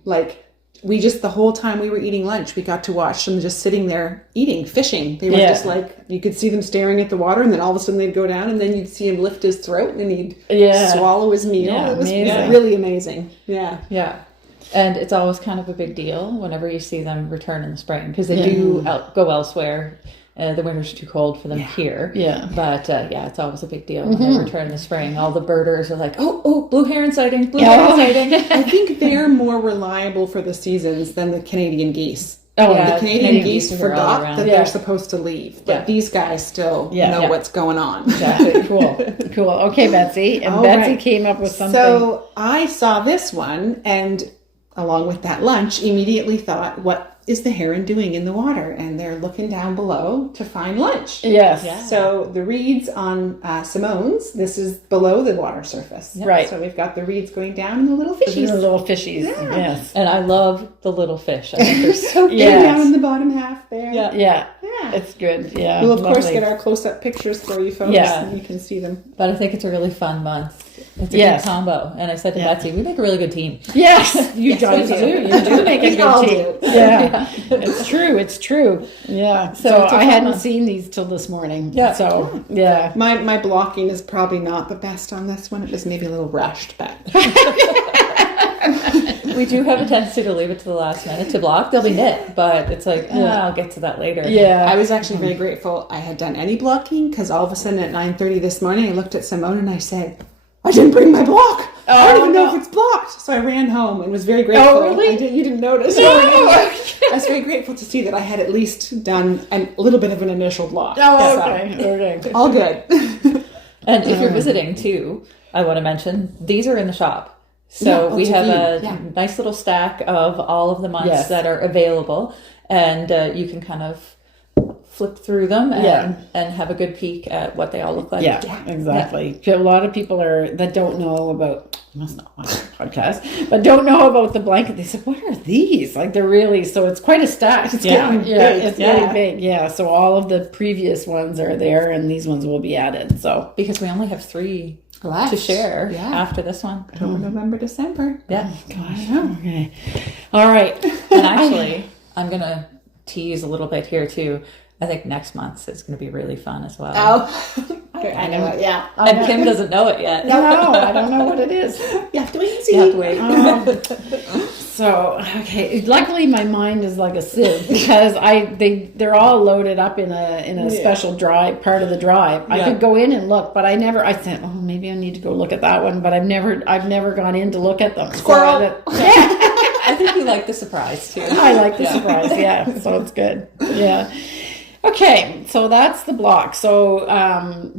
The whole time we were eating lunch, we got to watch them just sitting there eating, fishing. They were just you could see them staring at the water, and then all of a sudden they'd go down, and then you'd see him lift his throat, and he'd swallow his meal. Yeah, it was amazing. really amazing. Yeah. Yeah. And it's always kind of a big deal whenever you see them return in the spring, because they do go elsewhere. The winter's too cold for them here. Yeah. But it's always a big deal when they return in the spring. All the birders are like, oh, blue heron sighting, blue heron sighting. I think they're more reliable for the seasons than the Canadian geese. Oh, Yeah. The Canadian Canadian geese geese are all forgot around. that Yeah. they're supposed to leave, but Yeah. these guys still Yeah. know Yeah. what's going on. Exactly. Cool. Okay, Betsy. And All Betsy right. came up with something. So I saw this one, and along with that lunch, immediately thought, what is the heron doing in the water? And they're looking down below to find lunch. Yes. Yeah. So the reeds on Simone's, this is below the water surface. Right. So we've got the reeds going down and the little These fishies are little fishies. Yeah. Yes. And I love the little fish. I think they're so cute. Yes. down in the bottom half there. Yeah. Yeah. Yeah. It's good. Yeah. We'll, of course, Lovely. get our close-up pictures for you folks, Yeah. and you can see them. But I think it's a really fun month. It's a Yes. good combo. And I said to Yeah. Betsy, we make a really good team. Yes, you Yes, guys we do. do. You do make a We all good team. do. Yeah. It's true. It's true. Yeah. So it's a I fun hadn't one. seen these till this morning. Yeah. So yeah. My blocking is probably not the best on this one. It was maybe a little rushed, but We do have a tendency to leave it to the last minute to block. They'll be knit, but it's like, I'll get to that later. Yeah. I was actually very grateful I had done any blocking, because all of a sudden at 9:30 this morning I looked at Simone and I said, I didn't bring my block. I don't even know if it's blocked. So I ran home and was very grateful. Oh, really? You didn't notice. No. I was very grateful to see that I had at least done a little bit of an initial block. Oh, So, okay. all good. And if you're visiting too, I want to mention these are in the shop. So Yeah, we have a TWEED, yeah. nice little stack of all of the months Yes. that are available, and you can kind of flip through them and have a good peek at what they all look like. Yeah, exactly. A lot of people that don't know about, you must not watch the podcast, but don't know about the blanket. They said, "What are these?" Like they're really, so it's quite a stack. It's getting big, it's yeah. getting big. Yeah, so all of the previous ones are there, and these ones will be added. So Because we only have 3 Left. to share Yeah. after this one. October, November, December. Yeah. gosh, okay, all right. And actually, I'm going to tease a little bit here too. I think next month is going to be really fun as well. Oh, I know it. Yeah. And Kim doesn't know it yet. No, I don't know what it is. You have to wait and see. You have to wait. So okay, luckily my mind is like a sieve because they're all loaded up in a special drive part of the drive. I could go in and look, but I said, oh, maybe I need to go look at that one, but I've never gone in to look at them. Squirrel. I think you like the surprise too. I like the surprise, yeah. So it's good. Yeah. Okay, so that's the block. So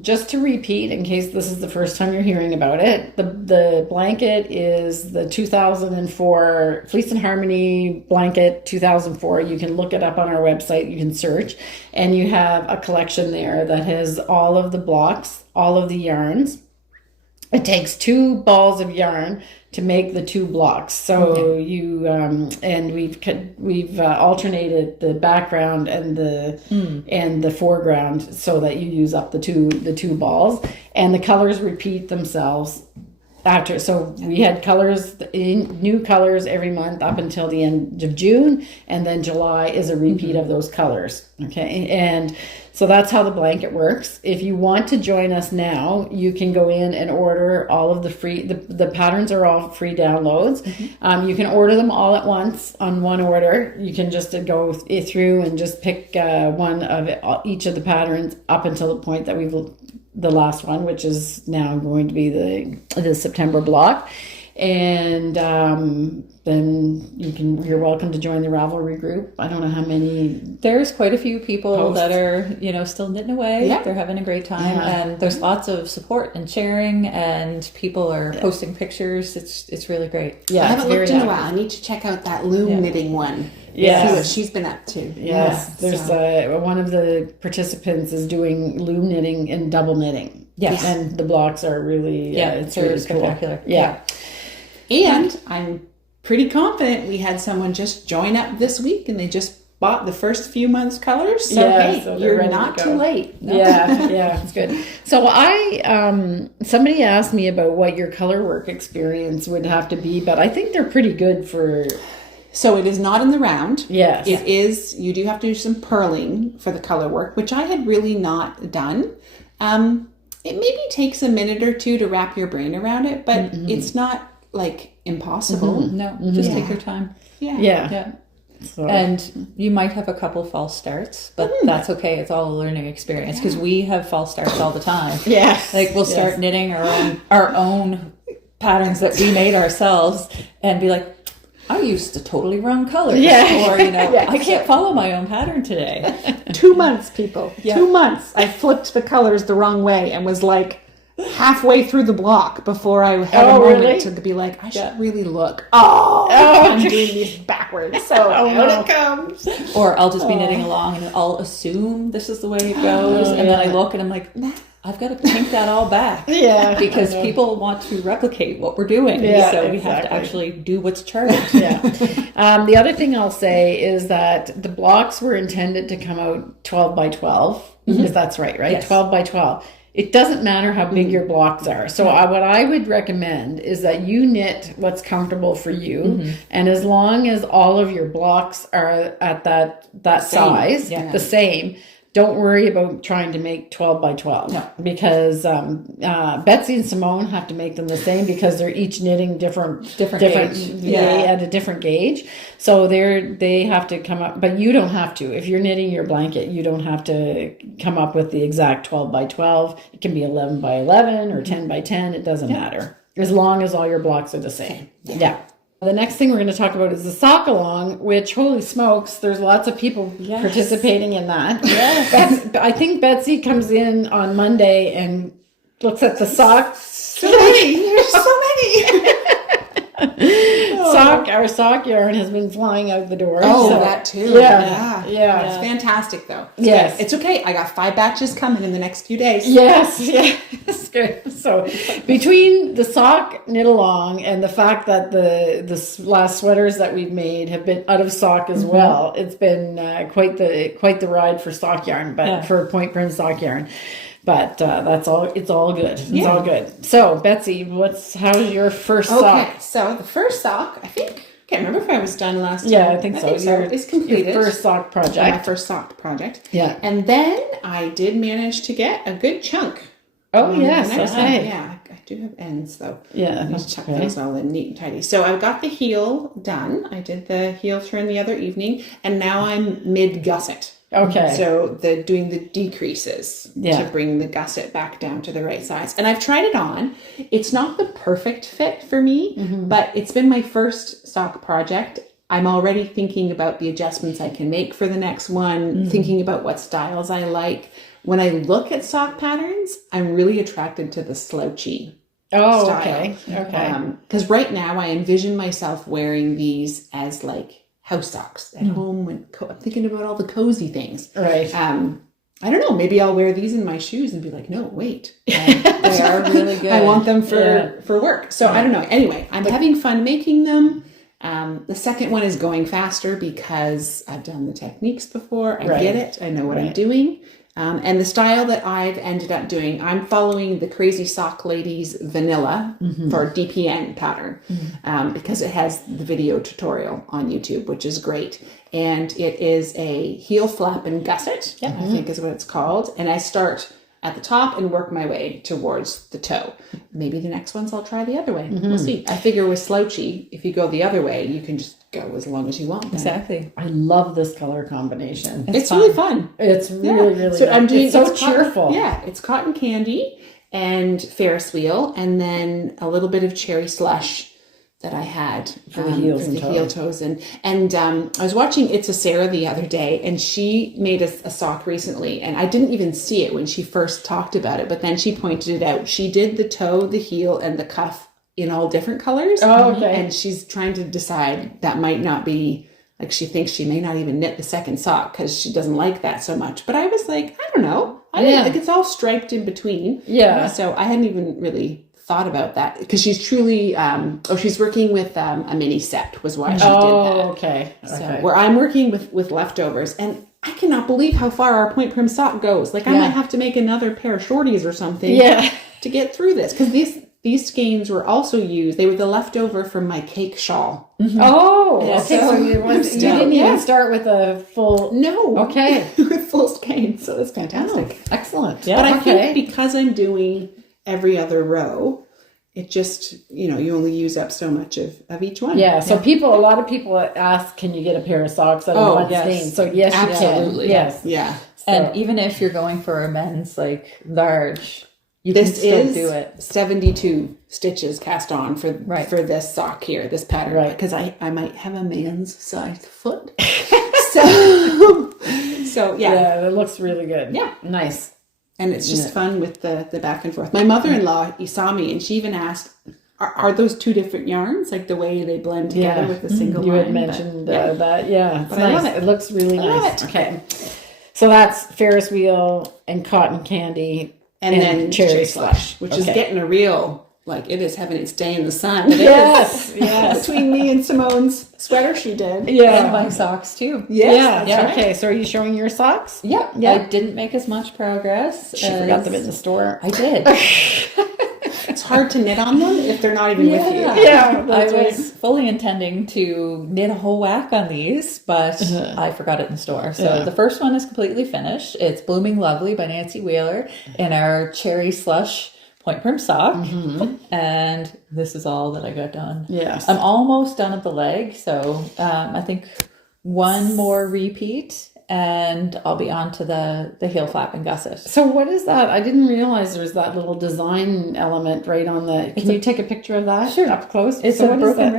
just to repeat, in case this is the first time you're hearing about it, the blanket is the 2004 Fleece and Harmony blanket 2004. You can look it up on our website. You can search, and you have a collection there that has all of the blocks, all of the yarns. It takes 2 balls of yarn to make the 2 blocks. So you and we've alternated the background and the foreground so that you use up the two balls, and the colors repeat themselves after. So we had new colors every month up until the end of June, and then July is a repeat of those colors. Okay, and so that's how the blanket works. If you want to join us now, you can go in and order all of the patterns are all free downloads. You can order them all at once on one order. You can just go through and just pick one of each of the patterns up until the point that the last one, which is now going to be the September block. And then you're welcome to join the Ravelry group. I don't know how many. There's quite a few people Posts. that are, still knitting away. Yeah. They're having a great time, and there's lots of support and sharing, and people are posting pictures. It's really great. Yeah, I haven't it's very looked in a active. while. I need to check out that loom knitting one. Yes. See what she's been up to. Yes, there's one of the participants is doing loom knitting and double knitting. Yes. And the blocks are really it's they're really spectacular. Cool. Yeah. And I'm pretty confident we had someone just join up this week, and they just bought the first few months' colors. So hey, so they're you're ready not to go. too late. Yeah, it's good. So somebody asked me about what your color work experience would have to be, but I think they're pretty good for. So it is not in the round. Yes. It is, you do have to do some purling for the color work, which I had really not done. It maybe takes a minute or two to wrap your brain around it, but it's not like impossible. No, just take your time. Yeah. So, And you might have a couple false starts, but that's okay. It's all a learning experience because we have false starts all the time. yes. Like we'll start knitting our own patterns that we made ourselves and be like, I used the totally wrong colors. Yeah. Or, I can't follow my own pattern today. 2 months, people. Yeah. 2 months. I flipped the colors the wrong way and was like halfway through the block before I had a moment to be like, I should really look. I'm doing these backwards. So out it comes. Or I'll just be knitting along and I'll assume this is the way it goes. And then I look and I'm like, I've got to take that all back. Because people want to replicate what we're doing. So we have to actually do what's charted. The other thing I'll say is that the blocks were intended to come out 12 by 12. Because that's right? Yes. 12 by 12. It doesn't matter how big your blocks are. So what I would recommend is that you knit what's comfortable for you. And as long as all of your blocks are at that size, the same, don't worry about trying to make 12 by 12. No. Because Betsy and Simone have to make them the same because they're each knitting different gauge. At a different gauge. So they have to come up, but you don't have to. If you're knitting your blanket, you don't have to come up with the exact 12 by 12. It can be 11 by 11 or 10 by 10. It doesn't matter. As long as all your blocks are the same. Yeah. The next thing we're going to talk about is the sock along, which, holy smokes, there's lots of people participating in that. I think Betsy comes in on Monday and looks at the socks. So many. There's so many. Our sock yarn has been flying out the door. That too. Yeah. It's fantastic though. It's okay. I got 5 batches coming in the next few days. Yes, good. So between the sock knit along and the fact that the last sweaters that we've made have been out of sock as well, it's been quite the ride for sock yarn, but for point print sock yarn. But that's all. It's all good. It's all good. So Betsy, how's your first sock? Okay, so the first sock, I can't remember if I was done last time. Yeah, I think so. It's completed. Your first sock project. My first sock project. Yeah. And then I did manage to get a good chunk. Oh yes, okay. Yeah, I do have ends though. Yeah, I need to tuck those all in neat and tidy. So I've got the heel done. I did the heel turn the other evening, and now I'm mid gusset. Okay. So doing the decreases to bring the gusset back down to the right size. And I've tried it on. It's not the perfect fit for me, but it's been my first sock project. I'm already thinking about the adjustments I can make for the next one, thinking about what styles I like. When I look at sock patterns, I'm really attracted to the slouchy style. Okay. Because right now I envision myself wearing these as like house socks at home. I'm thinking about all the cozy things. Right. I don't know. Maybe I'll wear these in my shoes and be like, no, wait. They are really good. I want them for work. So I don't know. Anyway, I'm having fun making them. The second one is going faster because I've done the techniques before. I get it. I know what I'm doing. And the style that I've ended up doing, I'm following the Crazy Sock Ladies Vanilla for DPN pattern because it has the video tutorial on YouTube, which is great. And it is a heel flap and gusset, I think is what it's called. And I start at the top and work my way towards the toe. Maybe the next ones I'll try the other way. We'll see. I figure with slouchy, if you go the other way, you can just go as long as you want. Then. Exactly. I love this color combination. It's really fun. It's really so I'm doing, it's so cheerful. It's cotton candy and Ferris wheel, and then a little bit of cherry slush that I had for the heels and heel toes. And I was watching It's a Sarah the other day, and she made a sock recently, and I didn't even see it when she first talked about it, but then she pointed it out. She did the toe, the heel, and the cuff in all different colors. Oh, okay. And she's trying to decide that might not be, like she thinks she may not even knit the second sock because she doesn't like that so much. But I was like, I don't know. Like it's all striped in between. Yeah. So I hadn't even really thought about that because she's truly she's working with a mini set was why she did that. Okay. So where I'm working with leftovers, and I cannot believe how far our point prim sock goes. Like I might have to make another pair of shorties or something to get through this, because these skeins were also used. They were the leftover from my cake shawl. Okay. So you didn't even start with a full. No. Okay. With full skein. So that's fantastic. Excellent. Yeah. But I think because I'm doing every other row, it just, you only use up so much of each one. Yeah. So a lot of people ask, can you get a pair of socks out of one skein? So yes, absolutely. You can. Yes. Yeah. And even if you're going for a men's like large, you this can still is do it. 72 stitches cast on for Right. for this sock here, this pattern. Right. Because I might have a man's size foot. So yeah. Yeah, it looks really good. Yeah. Nice. And it's just fun with the back and forth. My mother-in-law, he saw me, and she even asked, are those two different yarns? Like the way they blend together with the single You line? had mentioned But, that. Yeah, it's But I nice. love it. It looks really I love nice. it. Okay. So that's Ferris wheel and cotton candy and then cherry slush, which is Okay. getting a real, like, it is having its day in the sun. It Yes, is. yes. Between me and Simone's sweater she did. Yeah. And my socks too. Yes, Yeah. that's right. Okay. So are you showing your socks? Yeah. Yeah. I didn't make as much progress. She forgot them in the store. I did. It's hard to knit on them if they're not even with you. Yeah, I that's right. was fully intending to knit a whole whack on these, but I forgot it in the store. So the first one is completely finished. It's Blooming Lovely by Nancy Wheeler in our cherry slush point prim sock. And this is all that I got done. Yes. I'm almost done at the leg. So I think one more repeat and I'll be on to the heel flap and gusset. So what is that? I didn't realize there's that little design element right on the. Can you take a picture of that? Sure. Up close. It's So a what is broken that?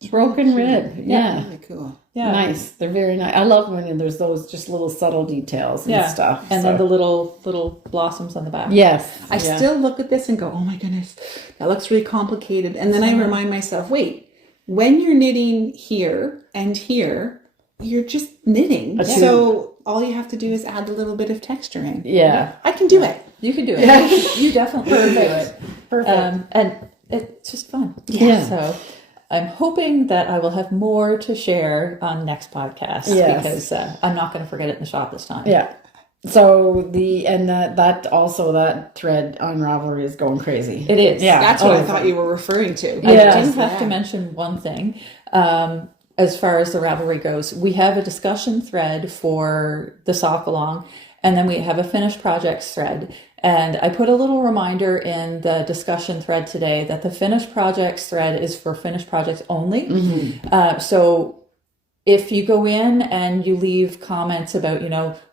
rib. Broken rib. Yeah. Really cool. Yeah. Nice. They're very nice. I love when there's those just little subtle details and stuff. And then the little blossoms on the back. yes. I still look at this and go, oh my goodness, that looks really complicated. And then I remind myself, wait, when you're knitting here and here, you're just knitting. So all you have to do is add a little bit of texture in. Yeah. I can do it. You can do it. You definitely can do it. Perfect. And it's just fun. Yeah. So I'm hoping that I will have more to share on next podcast because I'm not going to forget it in the shop this time. Yeah. So that thread on Ravelry is going crazy. It is. Yeah. That's what I thought you were referring to. I do have to mention one thing. As far as the Ravelry goes, we have a discussion thread for the sock along, and then we have a finished projects thread. And I put a little reminder in the discussion thread today that the finished projects thread is for finished projects only. So if you go in and you leave comments about,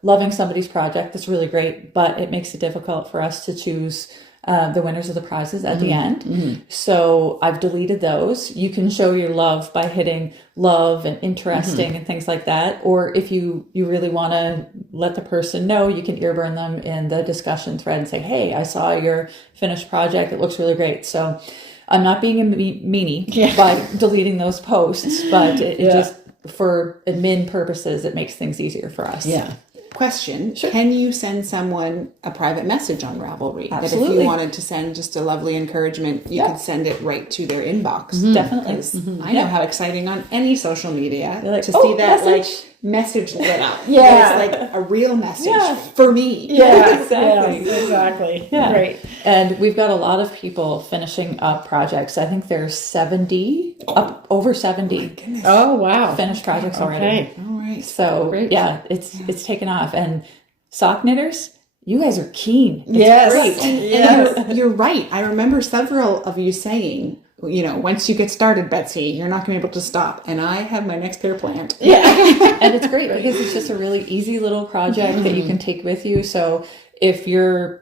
loving somebody's project, that's really great, but it makes it difficult for us to choose the winners of the prizes at the end. So I've deleted those. You can show your love by hitting love and interesting and things like that. Or if you really want to let the person know, you can earburn them in the discussion thread and say, hey, I saw your finished project. It looks really great. So I'm not being a meanie by deleting those posts, but it just, for admin purposes, it makes things easier for us. Yeah. Question. Sure. Can you send someone a private message on Ravelry? Absolutely. That if you wanted to send just a lovely encouragement, you could send it right to their inbox. Definitely. I know how exciting on any social media like, to see that message. message lit up. Yeah. It's like a real message for me. Yeah. Exactly. Yes, exactly. Yeah. Great. And we've got a lot of people finishing up projects. I think there's 70, over 70 Oh, wow. finished projects already. Okay. All right. So yeah, it's taken off. And sock knitters, you guys are keen. It's Yes. great. And you're right. I remember several of you saying, once you get started, Betsy, you're not going to be able to stop. And I have my next pair planned. Yeah. And it's great because it's just a really easy little project that you can take with you. So if you're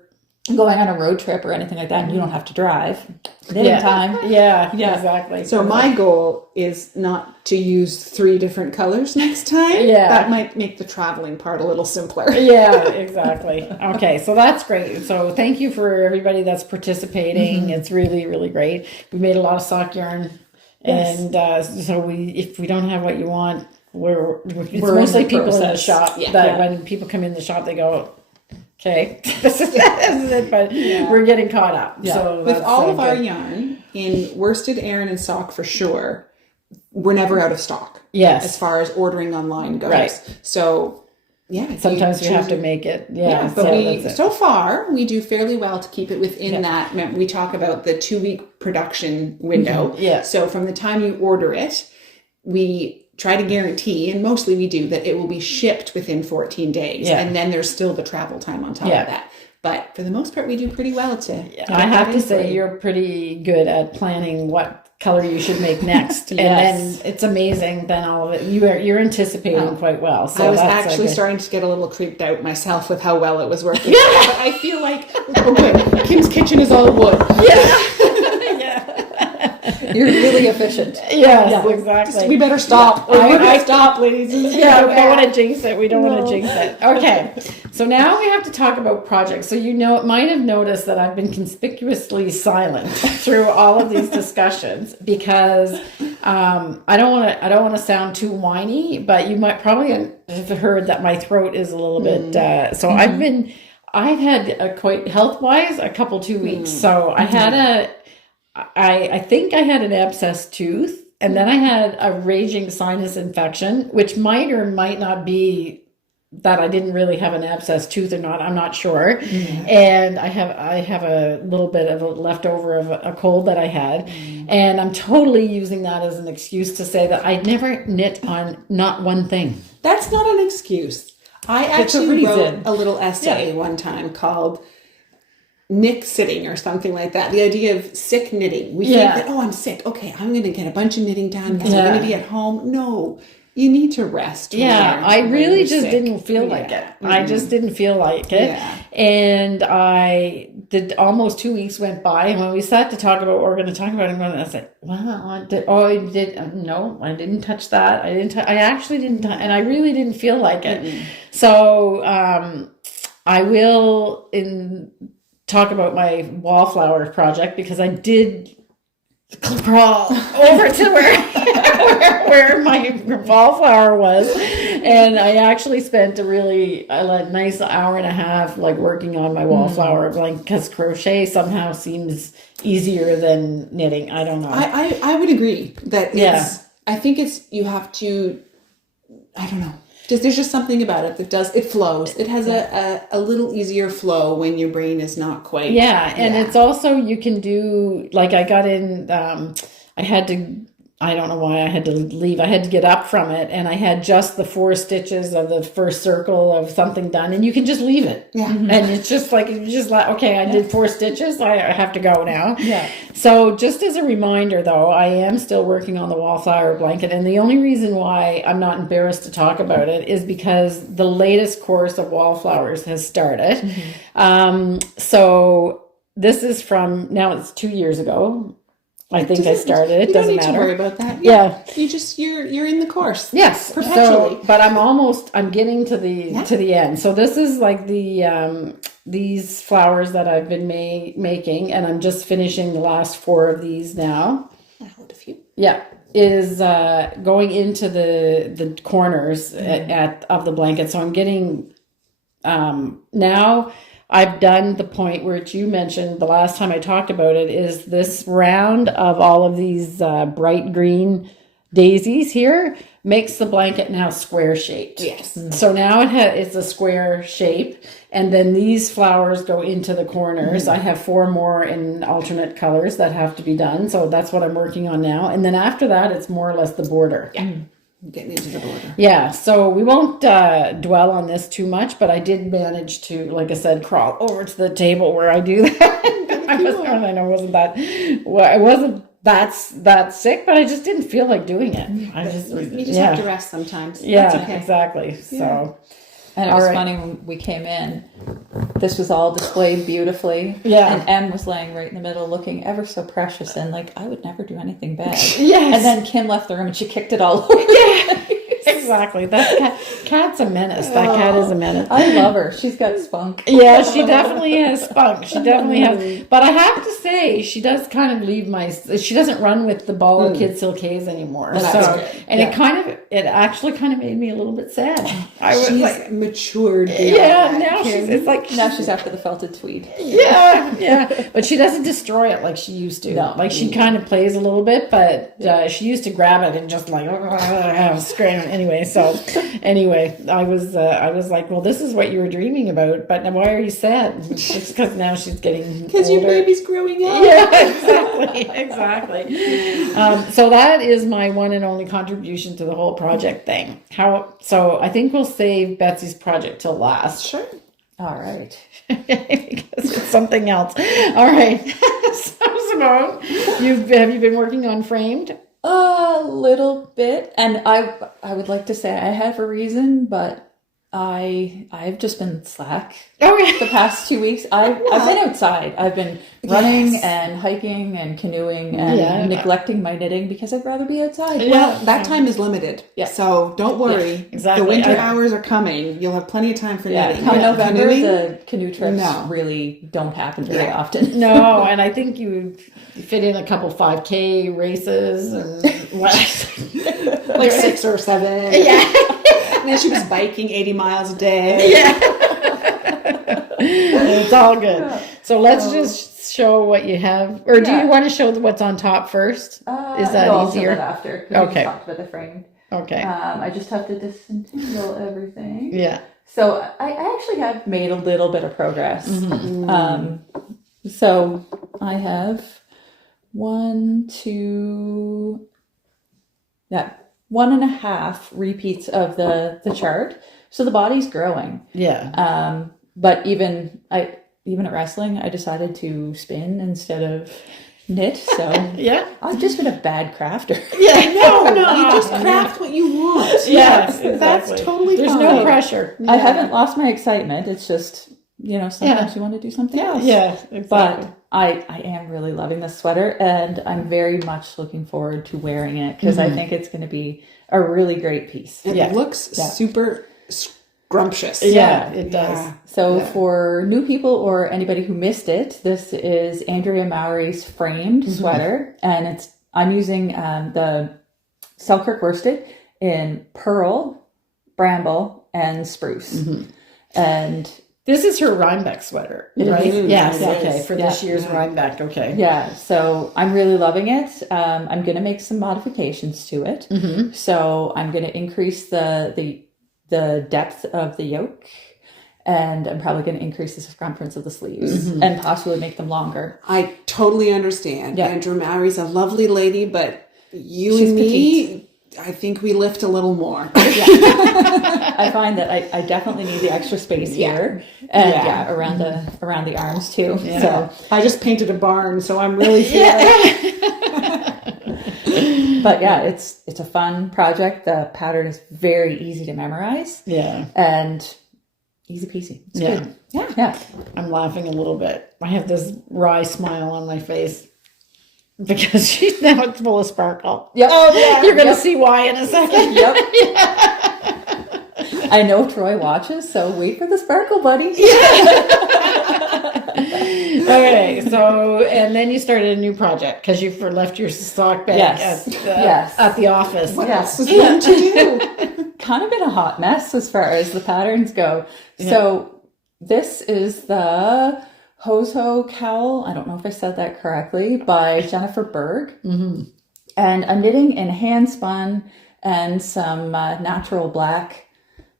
going on a road trip or anything like that and you don't have to drive, knitting time. Yeah, exactly. So my goal is not to use 3 different colors next time. Yeah. That might make the traveling part a little simpler. Yeah, exactly. Okay, so that's great. So thank you for everybody that's participating. It's really, really great. We made a lot of sock yarn. Yes. And so if we don't have what you want, it's We're mostly in the people in the process. shop that when people come in the shop, they go, okay, this is it, but we're getting caught up. Yeah. So With that's all of our good. yarn, in worsted, Aran, and sock for sure, we're never out of stock. Yes. As far as ordering online goes. Right. So, yeah. Sometimes you have to make it. Yeah, But that's it. so far, we do fairly well to keep it within that. We talk about the 2-week production window. Yeah. So from the time you order it, we try to guarantee, and mostly we do, that it will be shipped within 14 days. Yeah. And then there's still the travel time on top of that. But for the most part, we do pretty well to. I have to say, you're pretty good at planning what color you should make next. And then it's amazing. Then all of it, you're anticipating quite well. So I was actually starting to get a little creeped out myself with how well it was working. But I feel like, okay, Kim's kitchen is all wood. You're really efficient. Yes, exactly. We better stop. I stop, ladies. We don't want to jinx it. We don't want to jinx it. Okay. So now we have to talk about projects. So might have noticed that I've been conspicuously silent through all of these discussions because I don't want to sound too whiny, but you might probably have heard that my throat is a little bit. So I've had quite health-wise a couple 2 weeks. So I had I think I had an abscessed tooth, and then I had a raging sinus infection, which might or might not be that I didn't really have an abscessed tooth or not. I'm not sure. And I have a little bit of a leftover of a cold that I had, and I'm totally using that as an excuse to say that I never knit on not one thing. That's not an excuse. I actually wrote a little essay one time called Nick sitting or something like that. The idea of sick knitting. We think that, I'm sick. Okay, I'm going to get a bunch of knitting done because I'm going to be at home. No, you need to rest. I really just didn't feel like it. I just didn't feel like it. And I did almost 2 weeks went by. And when we sat to talk about what we're going to talk about, I said, well, no, I didn't touch that. I actually didn't. And I really didn't feel like it. So I will talk about my wallflower project because I did crawl over to where my wallflower was, and I actually spent a nice hour and a half working on my wallflower because crochet somehow seems easier than knitting. I don't know. I would agree that I think you have to, I don't know. There's just something about it that it flows. It has a little easier flow when your brain is not quite. Yeah, and it's also, you can do, I got in, I had to, I don't know why I had to leave. I had to get up from it, and I had just the 4 stitches of the first circle of something done, and you can just leave it. Yeah. And it's just okay, I did 4 stitches. I have to go now. Yeah. So just as a reminder, though, I am still working on the wallflower blanket, and the only reason why I'm not embarrassed to talk about it is because the latest course of wallflowers has started. So this is now it's 2 years ago. I think I started. It doesn't matter. You don't need to worry about that. Yeah. You you're in the course. Yes. Perpetually. But I'm getting to the end. So this is these flowers that I've been making, and I'm just finishing the last 4 of these now. I hold a few. Yeah. Is going into the corners of the blanket. So I'm getting now I've done the point where you mentioned the last time I talked about it is this round of all of these bright green daisies here makes the blanket now square shaped. Yes. So now it's a square shape, and then these flowers go into the corners. I have 4 more in alternate colors that have to be done. So that's what I'm working on now. And then after that, it's more or less the border. Yeah. Getting into the border. Yeah, so we won't dwell on this too much, but I did manage to, like I said, crawl over to the table where I do that. I wasn't that sick, but I just didn't feel like doing it. You just have to rest sometimes. Yeah, That's okay. Yeah. Exactly. So, and it was funny when we came in. This was all displayed beautifully. Yeah. And Em was laying right in the middle looking ever so precious and I would never do anything bad. Yes. And then Kim left the room and she kicked it all over. Yeah. Exactly. Cat's a menace. That cat is a menace. I love her. She's got spunk. Yeah, she definitely has spunk. She definitely has. But I have to say, she does kind of leave she doesn't run with the ball of Kid Silkays anymore. And it actually kind of made me a little bit sad. She's matured. Yeah, now she's after the felted tweed. Yeah. But she doesn't destroy it like she used to. No. She kind of plays a little bit, but she used to grab it and just scream. Anyway, I was like, well, this is what you were dreaming about, but now why are you sad? It's because now she's getting because your baby's growing up. Yeah, exactly. So that is my one and only contribution to the whole project thing. So I think we'll save Betsy's project till last. Sure. All right. Because it's something else. All right. Simone, have you been working on framed? A little bit, and I would like to say I have a reason, but I've just been slack. Oh, yeah. The past 2 weeks, I've been outside. I've been running and hiking and canoeing and neglecting my knitting because I'd rather be outside. Well, that time is limited. Yeah. So don't worry. Yeah, exactly. The winter hours are coming. You'll have plenty of time for knitting. Come November, Canoeing? the canoe trips really don't happen very often. No, and I think you fit in a couple 5K races and like 6 or 7. Yeah. And then she was biking 80 miles a day. Yeah. It's all good. So let's just show what you have. Or do you want to show what's on top first? Is that no, easier? I'll show that after. Okay. We just talked about the frame. Okay. I just have to disentangle everything. Yeah. So I actually have made a little bit of progress. Mm-hmm. So I have 1.5 repeats of the chart. So the body's growing. Yeah. But even at wrestling, I decided to spin instead of knit. So Yeah. I've just been a bad crafter. Yeah. No, you just craft what you want. Yes, That's exactly. totally There's fine. no pressure. I haven't lost my excitement. It's just, sometimes you want to do something else. Yeah, exactly. But I am really loving this sweater, and I'm very much looking forward to wearing it because I think it's going to be a really great piece. It looks super scrumptious. Yeah, it does. Yeah. So for new people or anybody who missed it, this is Andrea Mowry's framed sweater, and I'm using the Selkirk worsted in pearl, bramble, and spruce, and This is her Rhinebeck sweater, right? Yes. It Okay. is. For this year's Rhinebeck. Okay. yeah, so I'm really loving it. I'm going to make some modifications to it. So I'm going to increase the depth of the yoke, and I'm probably going to increase the circumference of the sleeves and possibly make them longer. I totally understand. Yeah. Andrea Mowry's a lovely lady, but She's and me, petite. I think we lift a little more. I find that I definitely need the extra space here and around the arms too. Yeah. So, I just painted a barn, so I'm really feeling but yeah, it's a fun project. The pattern is very easy to memorize. Yeah. And easy peasy. It's good. Yeah. I'm laughing a little bit. I have this wry smile on my face because she's now full of sparkle. Yep. Oh, yeah. You're going to see why in a second. Yep. I know Troy watches, so wait for the sparkle, buddy. Okay, so, and then you started a new project because you left your sock bag at the office. what else is one to do? Kind of been a hot mess as far as the patterns go. Yeah. So this is the Hozho Cowl. I don't know if I said that correctly, by Jennifer Berg. And I'm knitting in hand spun and some natural black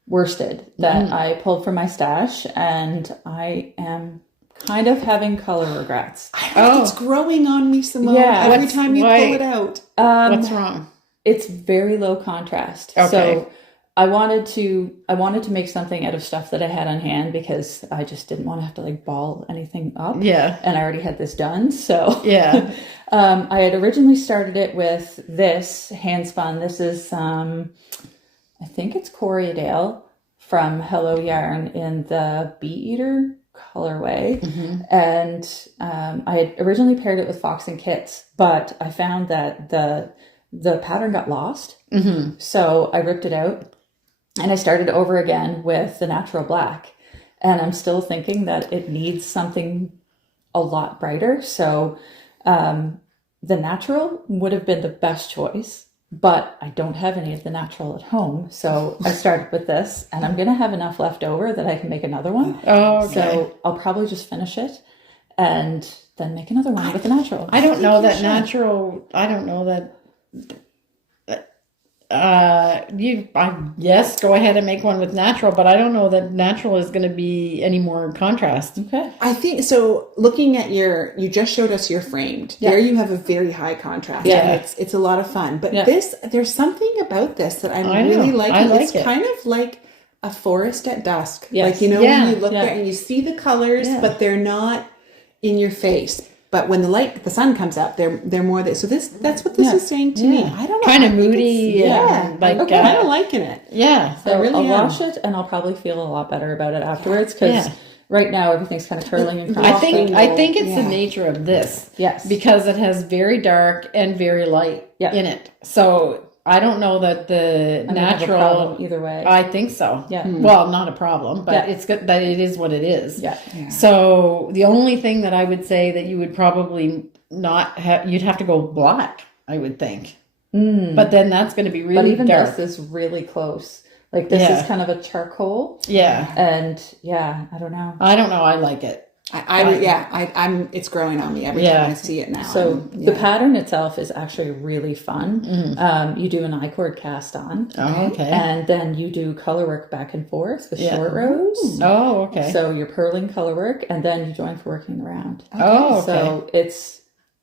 worsted that I pulled from my stash, and I am kind of having color regrets. It's growing on me, Simone. Yeah. Every time you pull it out. What's wrong? It's very low contrast. Okay. So I wanted to make something out of stuff that I had on hand because I just didn't want to have to ball anything up. Yeah. And I already had this done. So yeah. I had originally started it with this hand spun. This is I think it's Corriedale from Hello Yarn in the Bee Eater colorway. And I had originally paired it with Fox and Kits, but I found that the pattern got lost. So I ripped it out and I started over again with the natural black, and I'm still thinking that it needs something a lot brighter. So the natural would have been the best choice, but I don't have any of the natural at home. So I started with this, and I'm going to have enough left over that I can make another one. Oh, okay. So I'll probably just finish it and then make another one with the natural. I don't know that natural. I don't know that. Yes, go ahead and make one with natural, but I don't know that natural is going to be any more contrast. Okay. I think so. Looking at you just showed us your framed. Yeah. There you have a very high contrast. Yeah. And it's a lot of fun. But Yeah. there's something about this that I'm I know. really liking. I like it's it. kind of like a forest at dusk. Yes. When you look Yeah. there and you see the colors, but they're not in your face. But when the sun comes up, they're more there. So that's what this is saying to me. I don't know. Kind of moody. I'm kind of liking it. Yeah. So I really I'll am. wash it, and I'll probably feel a lot better about it afterwards, because right now everything's kind of curling and I crumbling. think it's the nature of this. Yes. Because it has very dark and very light in it. So I don't know that the natural problem either way. I think so. Yeah. Well, not a problem, but it's good that it is what it is. Yeah. So the only thing that I would say that you would probably not have, you'd have to go black, I would think. But then that's going to be really But even dark. this is really close. Like this is kind of a charcoal. Yeah. And I don't know. I like it. I'm. It's growing on me every time I see it now. So the pattern itself is actually really fun. You do an I-cord cast on. Oh, okay. And then you do color work back and forth with short rows. Oh, okay. So you're purling color work, and then you join for working around. Oh, okay. So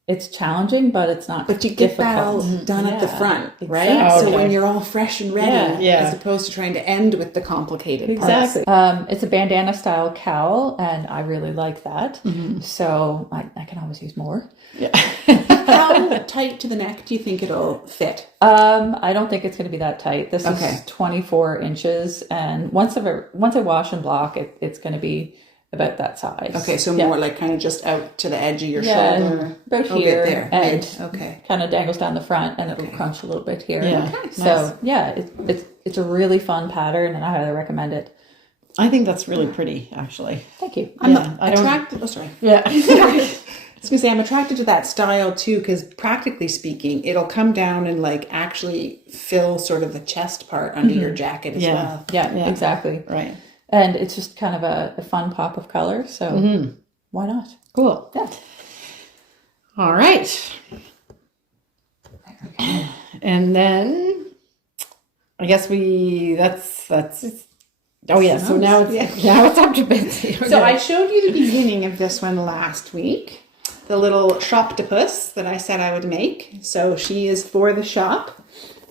it's challenging, but it's not. But you get difficult. that all done at the front, right? Exactly. So when you're all fresh and ready, Yeah. as opposed to trying to end with the complicated Exactly. parts. It's a bandana style cowl, and I really like that. So I can always use more. How tight to the neck do you think it'll fit? I don't think it's going to be that tight. This Okay. is 24 inches, and once I wash and block, it's going to be about that size. Okay, so more like kind of just out to the edge of your shoulder. About a here, bit there. and Right. Okay. kind of dangles down the front, and it'll crunch a little bit here. Yeah. Okay, So it's a really fun pattern, and I highly recommend it. I think that's really pretty, actually. Thank you. I'm I don't- attracted. Oh, sorry. Yeah. I was gonna say I'm attracted to that style too, because practically speaking, it'll come down and like actually fill sort of the chest part under your jacket as well. Yeah, exactly. Right. And it's just kind of a fun pop of color, so why not? Cool. Yeah. All right. And then I guess that's oh yeah, so now it's up to Betsy. So I showed you the beginning of this one last week, the little shoptopus that I said I would make. So she is for the shop.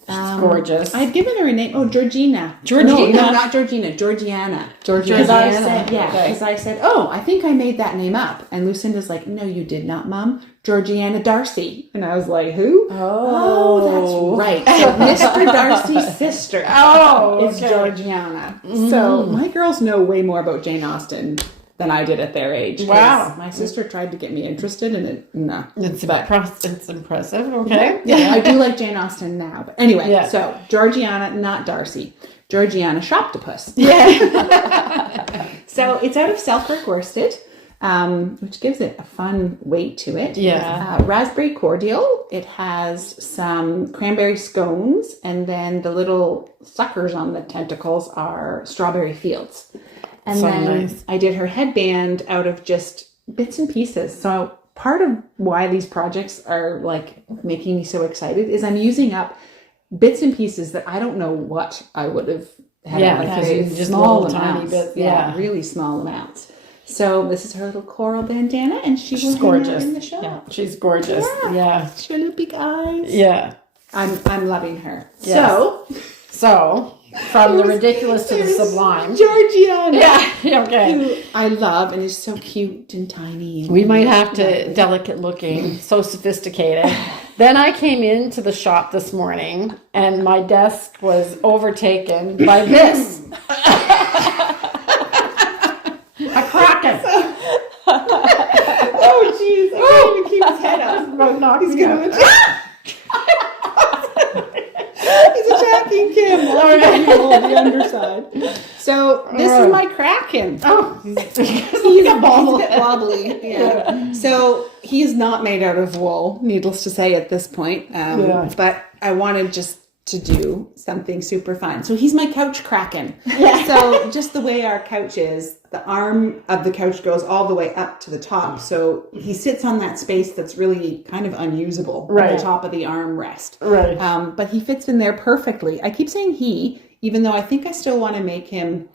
She's gorgeous. I'd given her a name. Oh, Georgina. Georgina? No, not Georgina. Georgiana. Because I said, because I said, oh, I think I made that name up. And Lucinda's like, no, you did not, Mom. Georgiana Darcy. And I was like, who? Oh, that's right. So Mr. Darcy's sister is Georgiana. So my girls know way more about Jane Austen than I did at their age. Wow. My sister tried to get me interested in it. No. It's impressive. Okay. Yeah, I do like Jane Austen now. But anyway, so Georgiana, not Darcy. Georgiana Shoptopus. Yeah. So it's out of Selkirk worsted, which gives it a fun weight to it. Yeah. Raspberry cordial. It has some cranberry scones, and then the little suckers on the tentacles are strawberry fields. And So then nice. I did her headband out of just bits and pieces. So part of why these projects are like making me so excited is I'm using up bits and pieces that I don't know what I would have had. Just small little tiny amounts. bits. Yeah, really small amounts. So this is her little coral bandana, and she's gorgeous. in the shop. Yeah, she's gorgeous. Yeah. She had big eyes. Yeah. I'm loving her. Yes. So from the ridiculous to the sublime. Georgiana. Yeah. Okay. Who I love and is so cute and tiny. And We might have to delicate looking, so sophisticated. Then I came into the shop this morning and my desk was overtaken by this. A kraken. Oh jeez, I can't even keep his head up. About knocking He's gonna out. He's attacking Kim. The underside. So this is my kraken. Oh, He's a bit wobbly. Yeah. So he is not made out of wool, needless to say at this point. But I wanted just to do something super fun. So he's my couch kraken. Yeah. So just the way our couch is, the arm of the couch goes all the way up to the top. So he sits on that space that's really kind of unusable at the top of the armrest. Right. But he fits in there perfectly. I keep saying he, even though I think I still want to make him...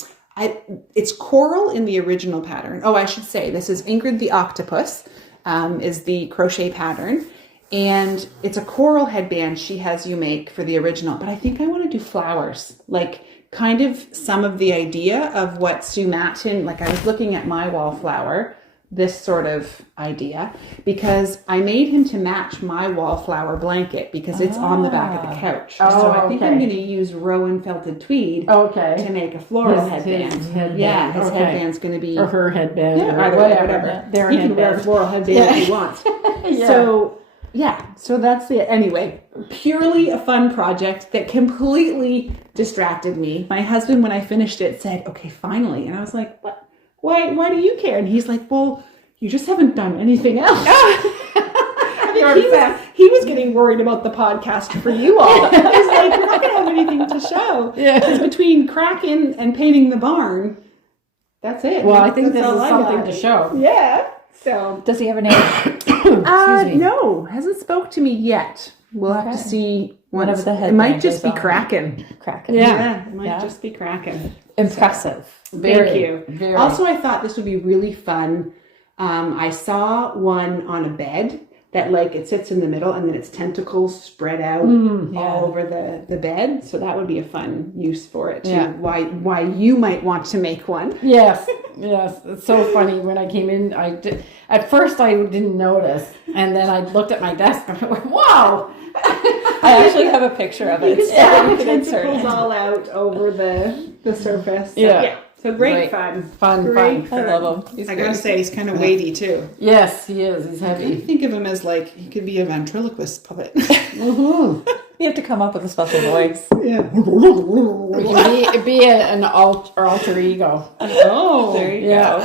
it's coral in the original pattern. Oh, I should say, this is Ingrid the Octopus, is the crochet pattern. And it's a coral headband she has you make for the original. But I think I want to do flowers. Like kind of some of the idea of what Sue Matin, like I was looking at my wallflower, this sort of idea because I made him to match my wallflower blanket because it's on the back of the couch. So I think I'm going to use Rowan felted tweed to make a floral headband. His headband. Yeah, his headband's going to be... Or her headband. Yeah, or whatever. Their He can wear a floral headband if he wants. So that's it. Anyway, purely a fun project that completely distracted me. My husband, when I finished it, said, okay, finally. And I was like, what? Why do you care? And he's like, well, you just haven't done anything else. He was getting worried about the podcast for you all. He's like, you're not going to have anything to show. Because between cracking and painting the barn, that's it. Well, I think this is something to show. Yeah. So does he have a name? No, hasn't spoke to me yet. We'll have to see. Whatever the head. It might just be Kraken. Yeah. It might just be Kraken. Impressive. Thank you. Also, I thought this would be really fun. I saw one on a bed that it sits in the middle and then its tentacles spread out all over the bed. So that would be a fun use for it too. Yeah. Why you might want to make one. Yes. It's so funny. When I came in, at first I didn't notice. And then I looked at my desk and I went, wow. I actually have a picture of it. You can tentacles all out over the surface. So great fun. Fun. I love him. I gotta say, he's kind of weighty too. Yes, he is. He's heavy. I think of him as he could be a ventriloquist puppet. You have to come up with a special voice. Yeah. We can be an alter ego. Oh, there you go.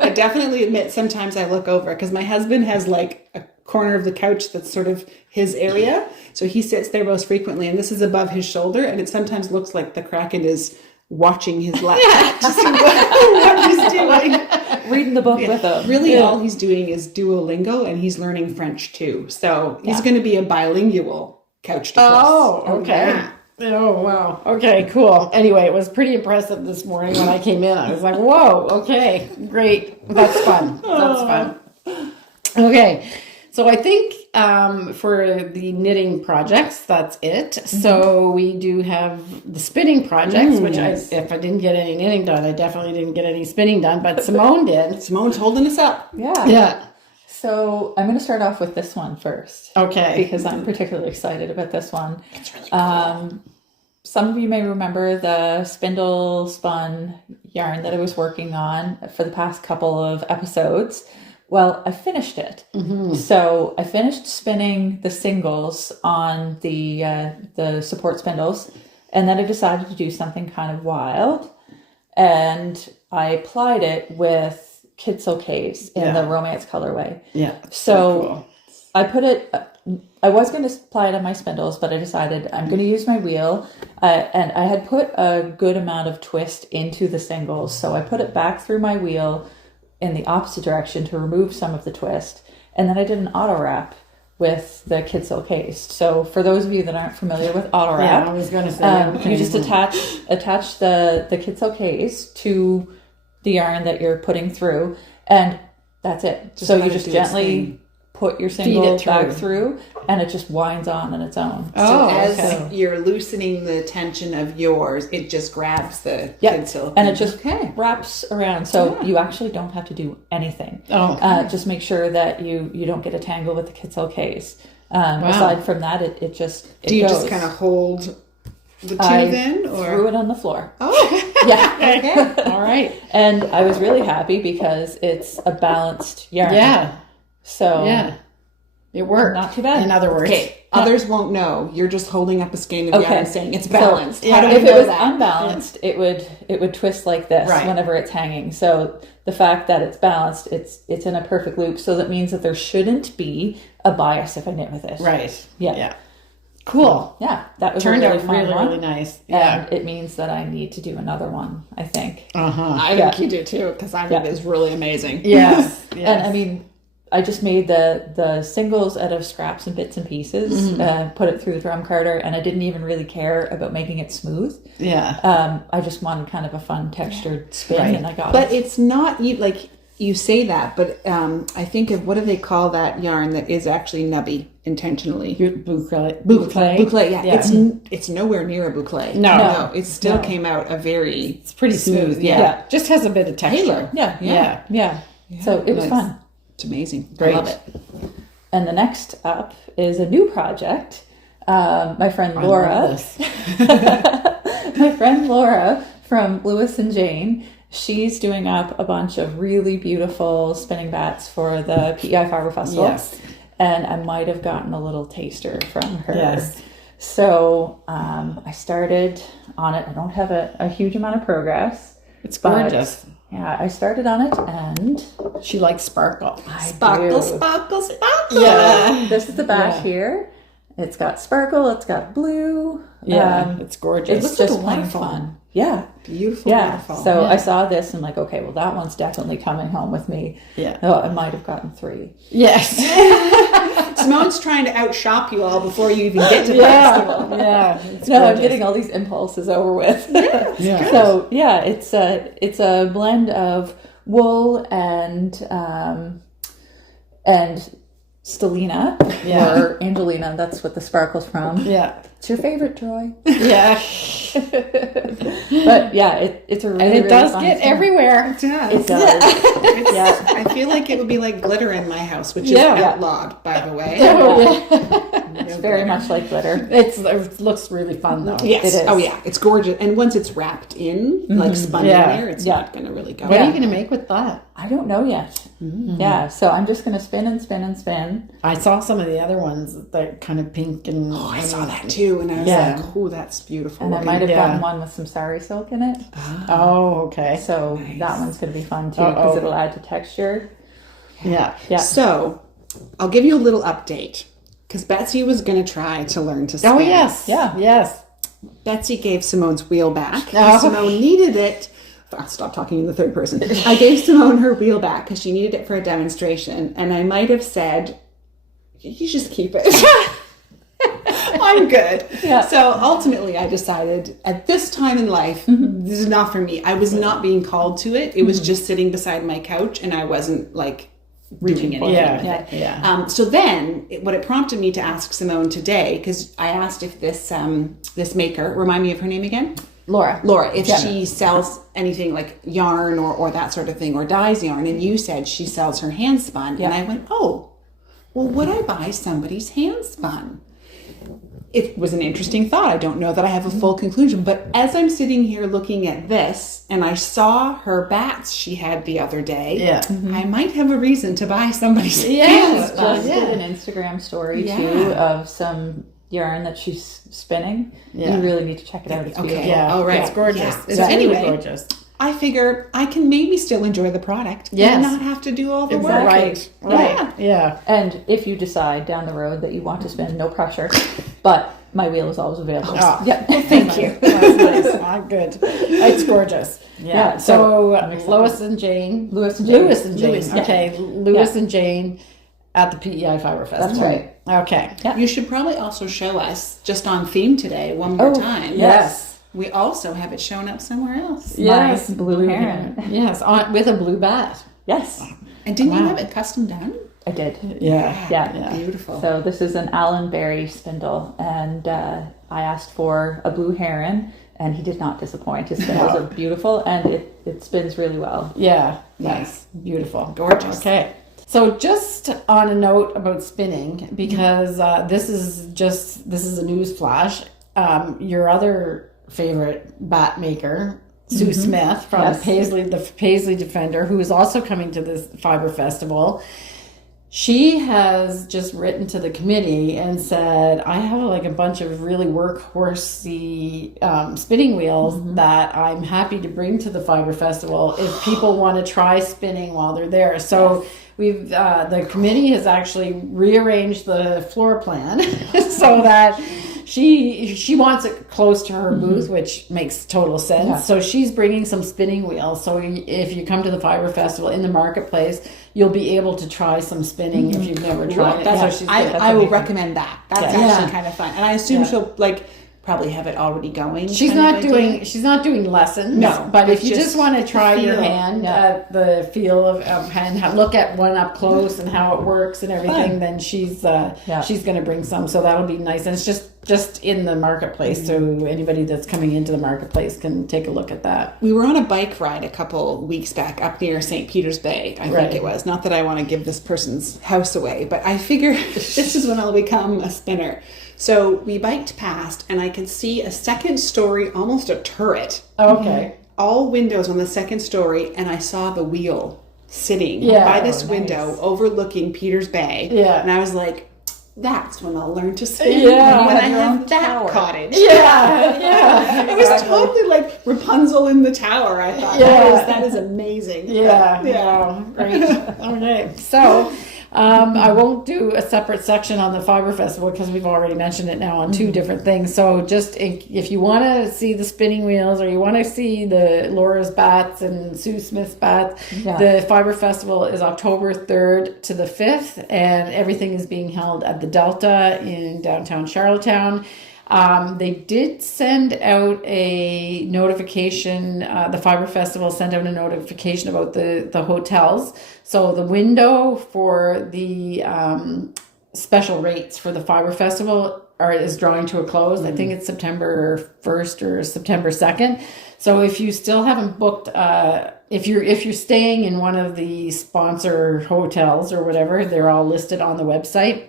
I definitely admit sometimes I look over because my husband has a corner of the couch that's sort of his area. So he sits there most frequently and this is above his shoulder and it sometimes looks like the Kraken is watching his laptop to see what he's doing. Reading the book with him. Really all he's doing is Duolingo and he's learning French too. So he's going to be a bilingual couch to Oh, okay. Oh, wow. Okay, cool. Anyway, it was pretty impressive this morning when I came in. I was like, whoa, okay, great. That's fun. That's fun. Okay. So I think for the knitting projects, that's it. So we do have the spinning projects, which if I didn't get any knitting done, I definitely didn't get any spinning done, but Simone did. Simone's holding us up. Yeah. So I'm going to start off with this one first. Okay. Because I'm particularly excited about this one. It's really cool. Some of you may remember the spindle spun yarn that I was working on for the past couple of episodes. Well, I finished it. So I finished spinning the singles on the support spindles, and then I decided to do something kind of wild, and I applied it with Kid Silkays in the Romance colorway. Yeah. So cool. I put it. I was going to apply it on my spindles, but I decided I'm going to use my wheel, and I had put a good amount of twist into the singles, so I put it back through my wheel in the opposite direction to remove some of the twist. And then I did an auto wrap with the Kid Silkays. So for those of you that aren't familiar with auto wrap, I was going to say you just attach the Kid Silkays to the yarn that you're putting through, and that's it. So you just gently put your single back through, and it just winds on its own. So as you're loosening the tension of yours, it just grabs the Kid Silk. And it just wraps around. So you actually don't have to do anything. Just make sure that you don't get a tangle with the Kid Silkays. Aside from that, it just Do you goes. just kind of hold the two then? Or? Threw it on the floor. Oh. Yeah. Okay. All right. And I was really happy because it's a balanced yarn. Yeah. So it worked. Not too bad. In other words. Okay. Others won't know. You're just holding up a skein of yarn and saying it's balanced. So, How do we if know it was that? unbalanced, it would twist like this whenever it's hanging. So the fact that it's balanced, it's in a perfect loop. So that means that there shouldn't be a bias if I knit with it. Right. Yeah. Cool. Yeah, that was Turned a really out fun really, one. really nice. Yeah. And it means that I need to do another one, I think. I think you do too, because I think it's really amazing. Yes. And I mean, I just made the singles out of scraps and bits and pieces, put it through the drum carder, and I didn't even really care about making it smooth. Yeah. I just wanted kind of a fun textured spin, and I got But it. it's not like you say that, but I think of what do they call that yarn that is actually nubby intentionally? Boucle. Yeah. It's nowhere near a boucle. No. It still came out a very. It's pretty smooth. Yeah. Just has a bit of texture. Yeah. So it was fun. It's amazing. Great. I love it. And the next up is a new project. My friend Laura, my friend Laura from Lewis and Jane, she's doing up a bunch of really beautiful spinning bats for the PEI Fiber Festival. Yes. And I might have gotten a little taster from her. Yes. So I started on it. I don't have a huge amount of progress. It's gorgeous. Yeah, I started on it and She likes sparkle. Sparkle, do. sparkle, sparkle. Yeah. This is the bat Yeah. here. It's got sparkle. It's got blue. Yeah, it's gorgeous. It's looks like just a plain waterfall. fun. Yeah. Beautiful, Yeah. beautiful. So Yeah. I saw this and like, okay, well that one's definitely coming home with me. Yeah. Oh, I might have gotten 3. Yes. Simone's trying to outshop you all before you even get to the festival. Yeah. It's No, I'm gorgeous. getting all these impulses over with. Yeah. So yeah, it's a blend of wool and Stellina Yeah. or Angelina. That's what the sparkle's from. Yeah. It's your favorite, Troy. Yeah. But yeah, it's a really, And it really does fun get spin. everywhere. It does. It does. Yeah. I feel like it would be like glitter in my house, which is Yeah. outlawed, by the way. Oh, yeah. It's very much like glitter. It looks really fun though. Yes. It is. Oh, yeah. It's gorgeous. And once it's wrapped in, like spun Yeah. in there, it's Yeah. not going to really go. What are Yeah. you going to make with that? I don't know yet. Yeah, so I'm just going to spin and spin and spin. I saw some of the other ones that kind of pink and. Oh, I saw that too. And I was Yeah. like, oh, that's beautiful. And I looking. might have Yeah. gotten one with some sari silk in it. Oh, okay. So that one's going to be fun too because Uh-oh. it'll add to texture. Yeah. Yeah. So I'll give you a little update because Betsy was going to try to learn to spin. Oh, yes. Yeah. Yes. Betsy gave Simone's wheel back. Oh. Simone needed it. I'll stop talking in the third person. I gave Simone her wheel back because she needed it for a demonstration. And I might have said, you just keep it. I'm good. Yeah. So ultimately I decided at this time in life, this is not for me. I was not being called to it. It was just sitting beside my couch and I wasn't like doing anything Yeah. with it. Yeah. So then, what it prompted me to ask Simone today, because I asked if this maker, remind me of her name again? Laura. Laura, if Yeah. she sells anything like yarn or that sort of thing, or dyes yarn, and you said she sells her hand spun, Yeah. and I went, oh, well, would I buy somebody's hand spun? It was an interesting thought. I don't know that I have a full conclusion, but as I'm sitting here looking at this, and I saw her bats she had the other day, Yeah. I might have a reason to buy somebody's hand Yeah. spun. Just did an Instagram story Yeah. too of some yarn that she's spinning. Yeah. You really need to check it out. It's Okay. beautiful. Yeah. Oh, right. It's gorgeous. Yeah. It's So really anyway, gorgeous. I figure I can maybe still enjoy the product Yes. and not have to do all the Exactly. work. Right. Right. Yeah. And if you decide down the road that you want to spin, no pressure. But my wheel is always available. Oh. Yeah. Thank you. That's nice. Ah, good. It's gorgeous. Yeah. Yeah, So so I'm excited. Lois and Jane. Lewis and Jane. Lewis and Jane. Lewis, yeah. Okay. Lewis Yeah. and Jane at the PEI Fiber Festival. That's right. Okay. Yeah. You should probably also show us, just on theme today, one more Oh, time. Yes. We also have it shown up somewhere else. Yes. My blue heron. Yes. With a blue bat. Yes, And didn't you Wow. have it custom done? I did. Yeah. Yeah. Yeah. Beautiful. So this is an Allen Berry spindle, and I asked for a blue heron, and he did not disappoint. His spindles are beautiful, and it spins really well. Yeah. Nice. Beautiful. Gorgeous. Okay. So just on a note about spinning, because this is a news flash. Your other favorite bat maker, Sue Smith from Yes. the Paisley Defender, who is also coming to this Fiber Festival. She has just written to the committee and said, I have like a bunch of really workhorsey spinning wheels that I'm happy to bring to the Fiber Festival if people want to try spinning while they're there. So we've the committee has actually rearranged the floor plan so that she wants it close to her booth, which makes total sense. Yeah. So she's bringing some spinning wheels. So if you come to the Fiber Festival in the marketplace, you'll be able to try some spinning if you've never tried it. That's So she's I will recommend that. That's Yeah. actually Yeah. kind of fun. And I assume Yeah. she'll probably have it already going. She's kind not of doing idea. she's not doing lessons. No, but if it's you just just want to the try your feel. hand Yeah. at the feel of and look at one up close and how it works and everything, then she's going to bring some. So that'll be nice. And it's just just in the marketplace, so anybody that's coming into the marketplace can take a look at that. We were on a bike ride a couple weeks back up near St. Peter's Bay, I think it was. Not that I want to give this person's house away, but I figure this is when I'll become a spinner. So we biked past, and I could see a second story, almost a turret. Okay. All windows on the second story, and I saw the wheel sitting by this window overlooking Peter's Bay. Yeah. And I was like, that's when I'll learn to spin. Yeah. When I have that cottage. Yeah. It was totally like Rapunzel in the tower, I thought. That is amazing. Yeah. Great. Okay. So I won't do a separate section on the Fiber Festival because we've already mentioned it now on two different things. So just if you want to see the spinning wheels, or you want to see the Laura's bats and Sue Smith's bats, the Fiber Festival is October 3rd to the 5th, and everything is being held at the Delta in downtown Charlottetown. They did send out a notification, the Fiber Festival sent out a notification about the hotels. So the window for the special rates for the Fiber Festival is drawing to a close. I think it's September 1st or September 2nd. So if you still haven't booked, if you're staying in one of the sponsor hotels or whatever, they're all listed on the website.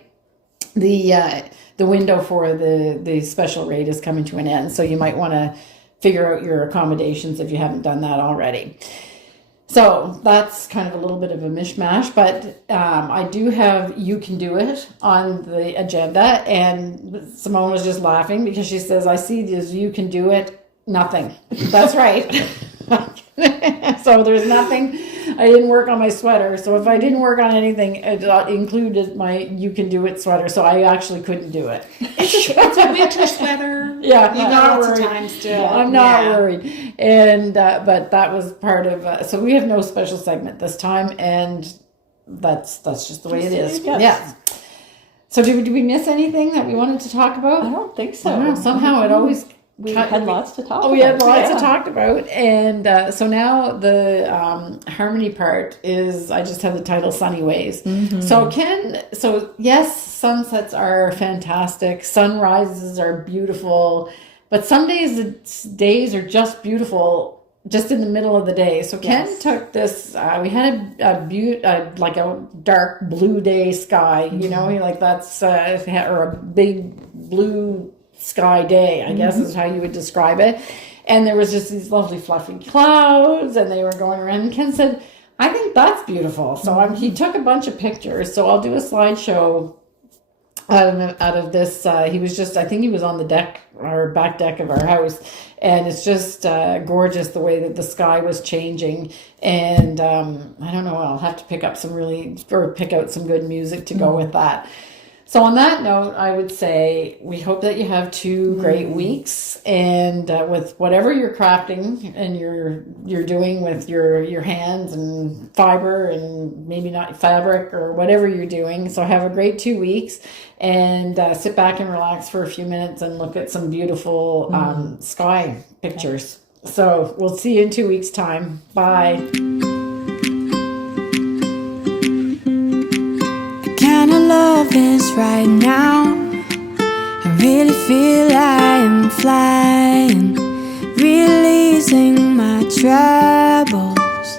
The window for the special rate is coming to an end, so you might want to figure out your accommodations if you haven't done that already. So that's kind of a little bit of a mishmash, but I do have You Can Do It on the agenda, and Simone was just laughing because she says, I see this You Can Do It, nothing. That's right. So there's nothing. I didn't work on my sweater, so if I didn't work on anything, it included my You Can Do It sweater, so I actually couldn't do it. It's a winter sweater. Yeah, you got lots of time still. I'm not worried. And but that was part of. So we have no special segment this time, and that's just the way it is. Yeah. So did we miss anything that we wanted to talk about? I don't think so. No, somehow it always. We had lots to talk about. We had lots to talk about. And so now the harmony part is, I just have the title Sunny Ways. Mm-hmm. So yes, sunsets are fantastic. Sunrises are beautiful. But some days, the days are just beautiful just in the middle of the day. So Ken took this, we had like a dark blue day sky, you know, like that's, or a big blue sky day, I guess is how you would describe it. And there was just these lovely fluffy clouds, and they were going around. And Ken said, I think that's beautiful. So he took a bunch of pictures. So I'll do a slideshow out of this. He was just, I think he was on the deck, or back deck of our house. And it's just gorgeous the way that the sky was changing. And I don't know, I'll have to pick out some good music to go with that. So on that note, I would say we hope that you have 2 great weeks, and with whatever you're crafting and you're doing with your hands and fiber and maybe not fabric or whatever you're doing. So have a great 2 weeks, and sit back and relax for a few minutes and look at some beautiful sky pictures. So we'll see you in 2 weeks' time. Bye. Kind of love is right now. I really feel I am flying, releasing my troubles.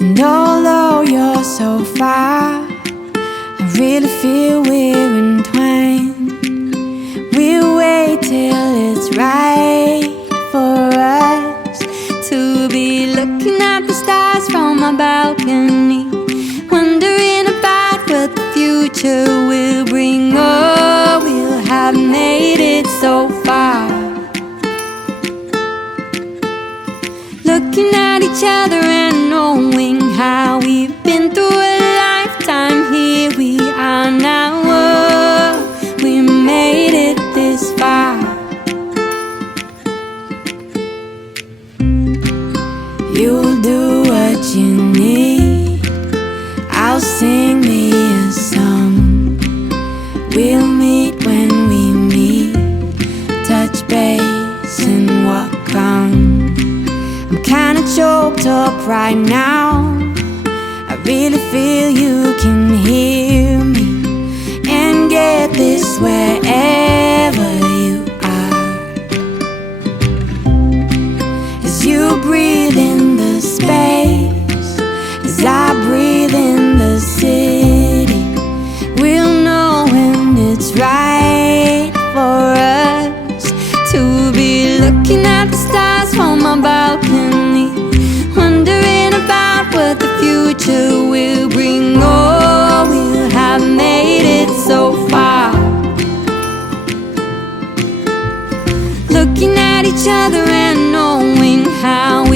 And although you're so far, I really feel we're entwined. We'll wait till it's right for us to be looking at the stars from my balcony, wondering about what the future will bring. Oh, we'll have made it so far, looking at each other and knowing how we've been through a lifetime. Here we are now. Oh, we made it this far. You'll do what you need, I'll sing me a song. We'll meet when we meet, touch base and walk on. I'm kinda choked up right now, I really feel you can hear me, and is wherever you are. As you breathe in the space, as I breathe in the city, we'll know when it's right for us to be looking at the stars from my balcony, wondering about what the future will bring. Oh, we'll have made it so far, looking at each other and knowing how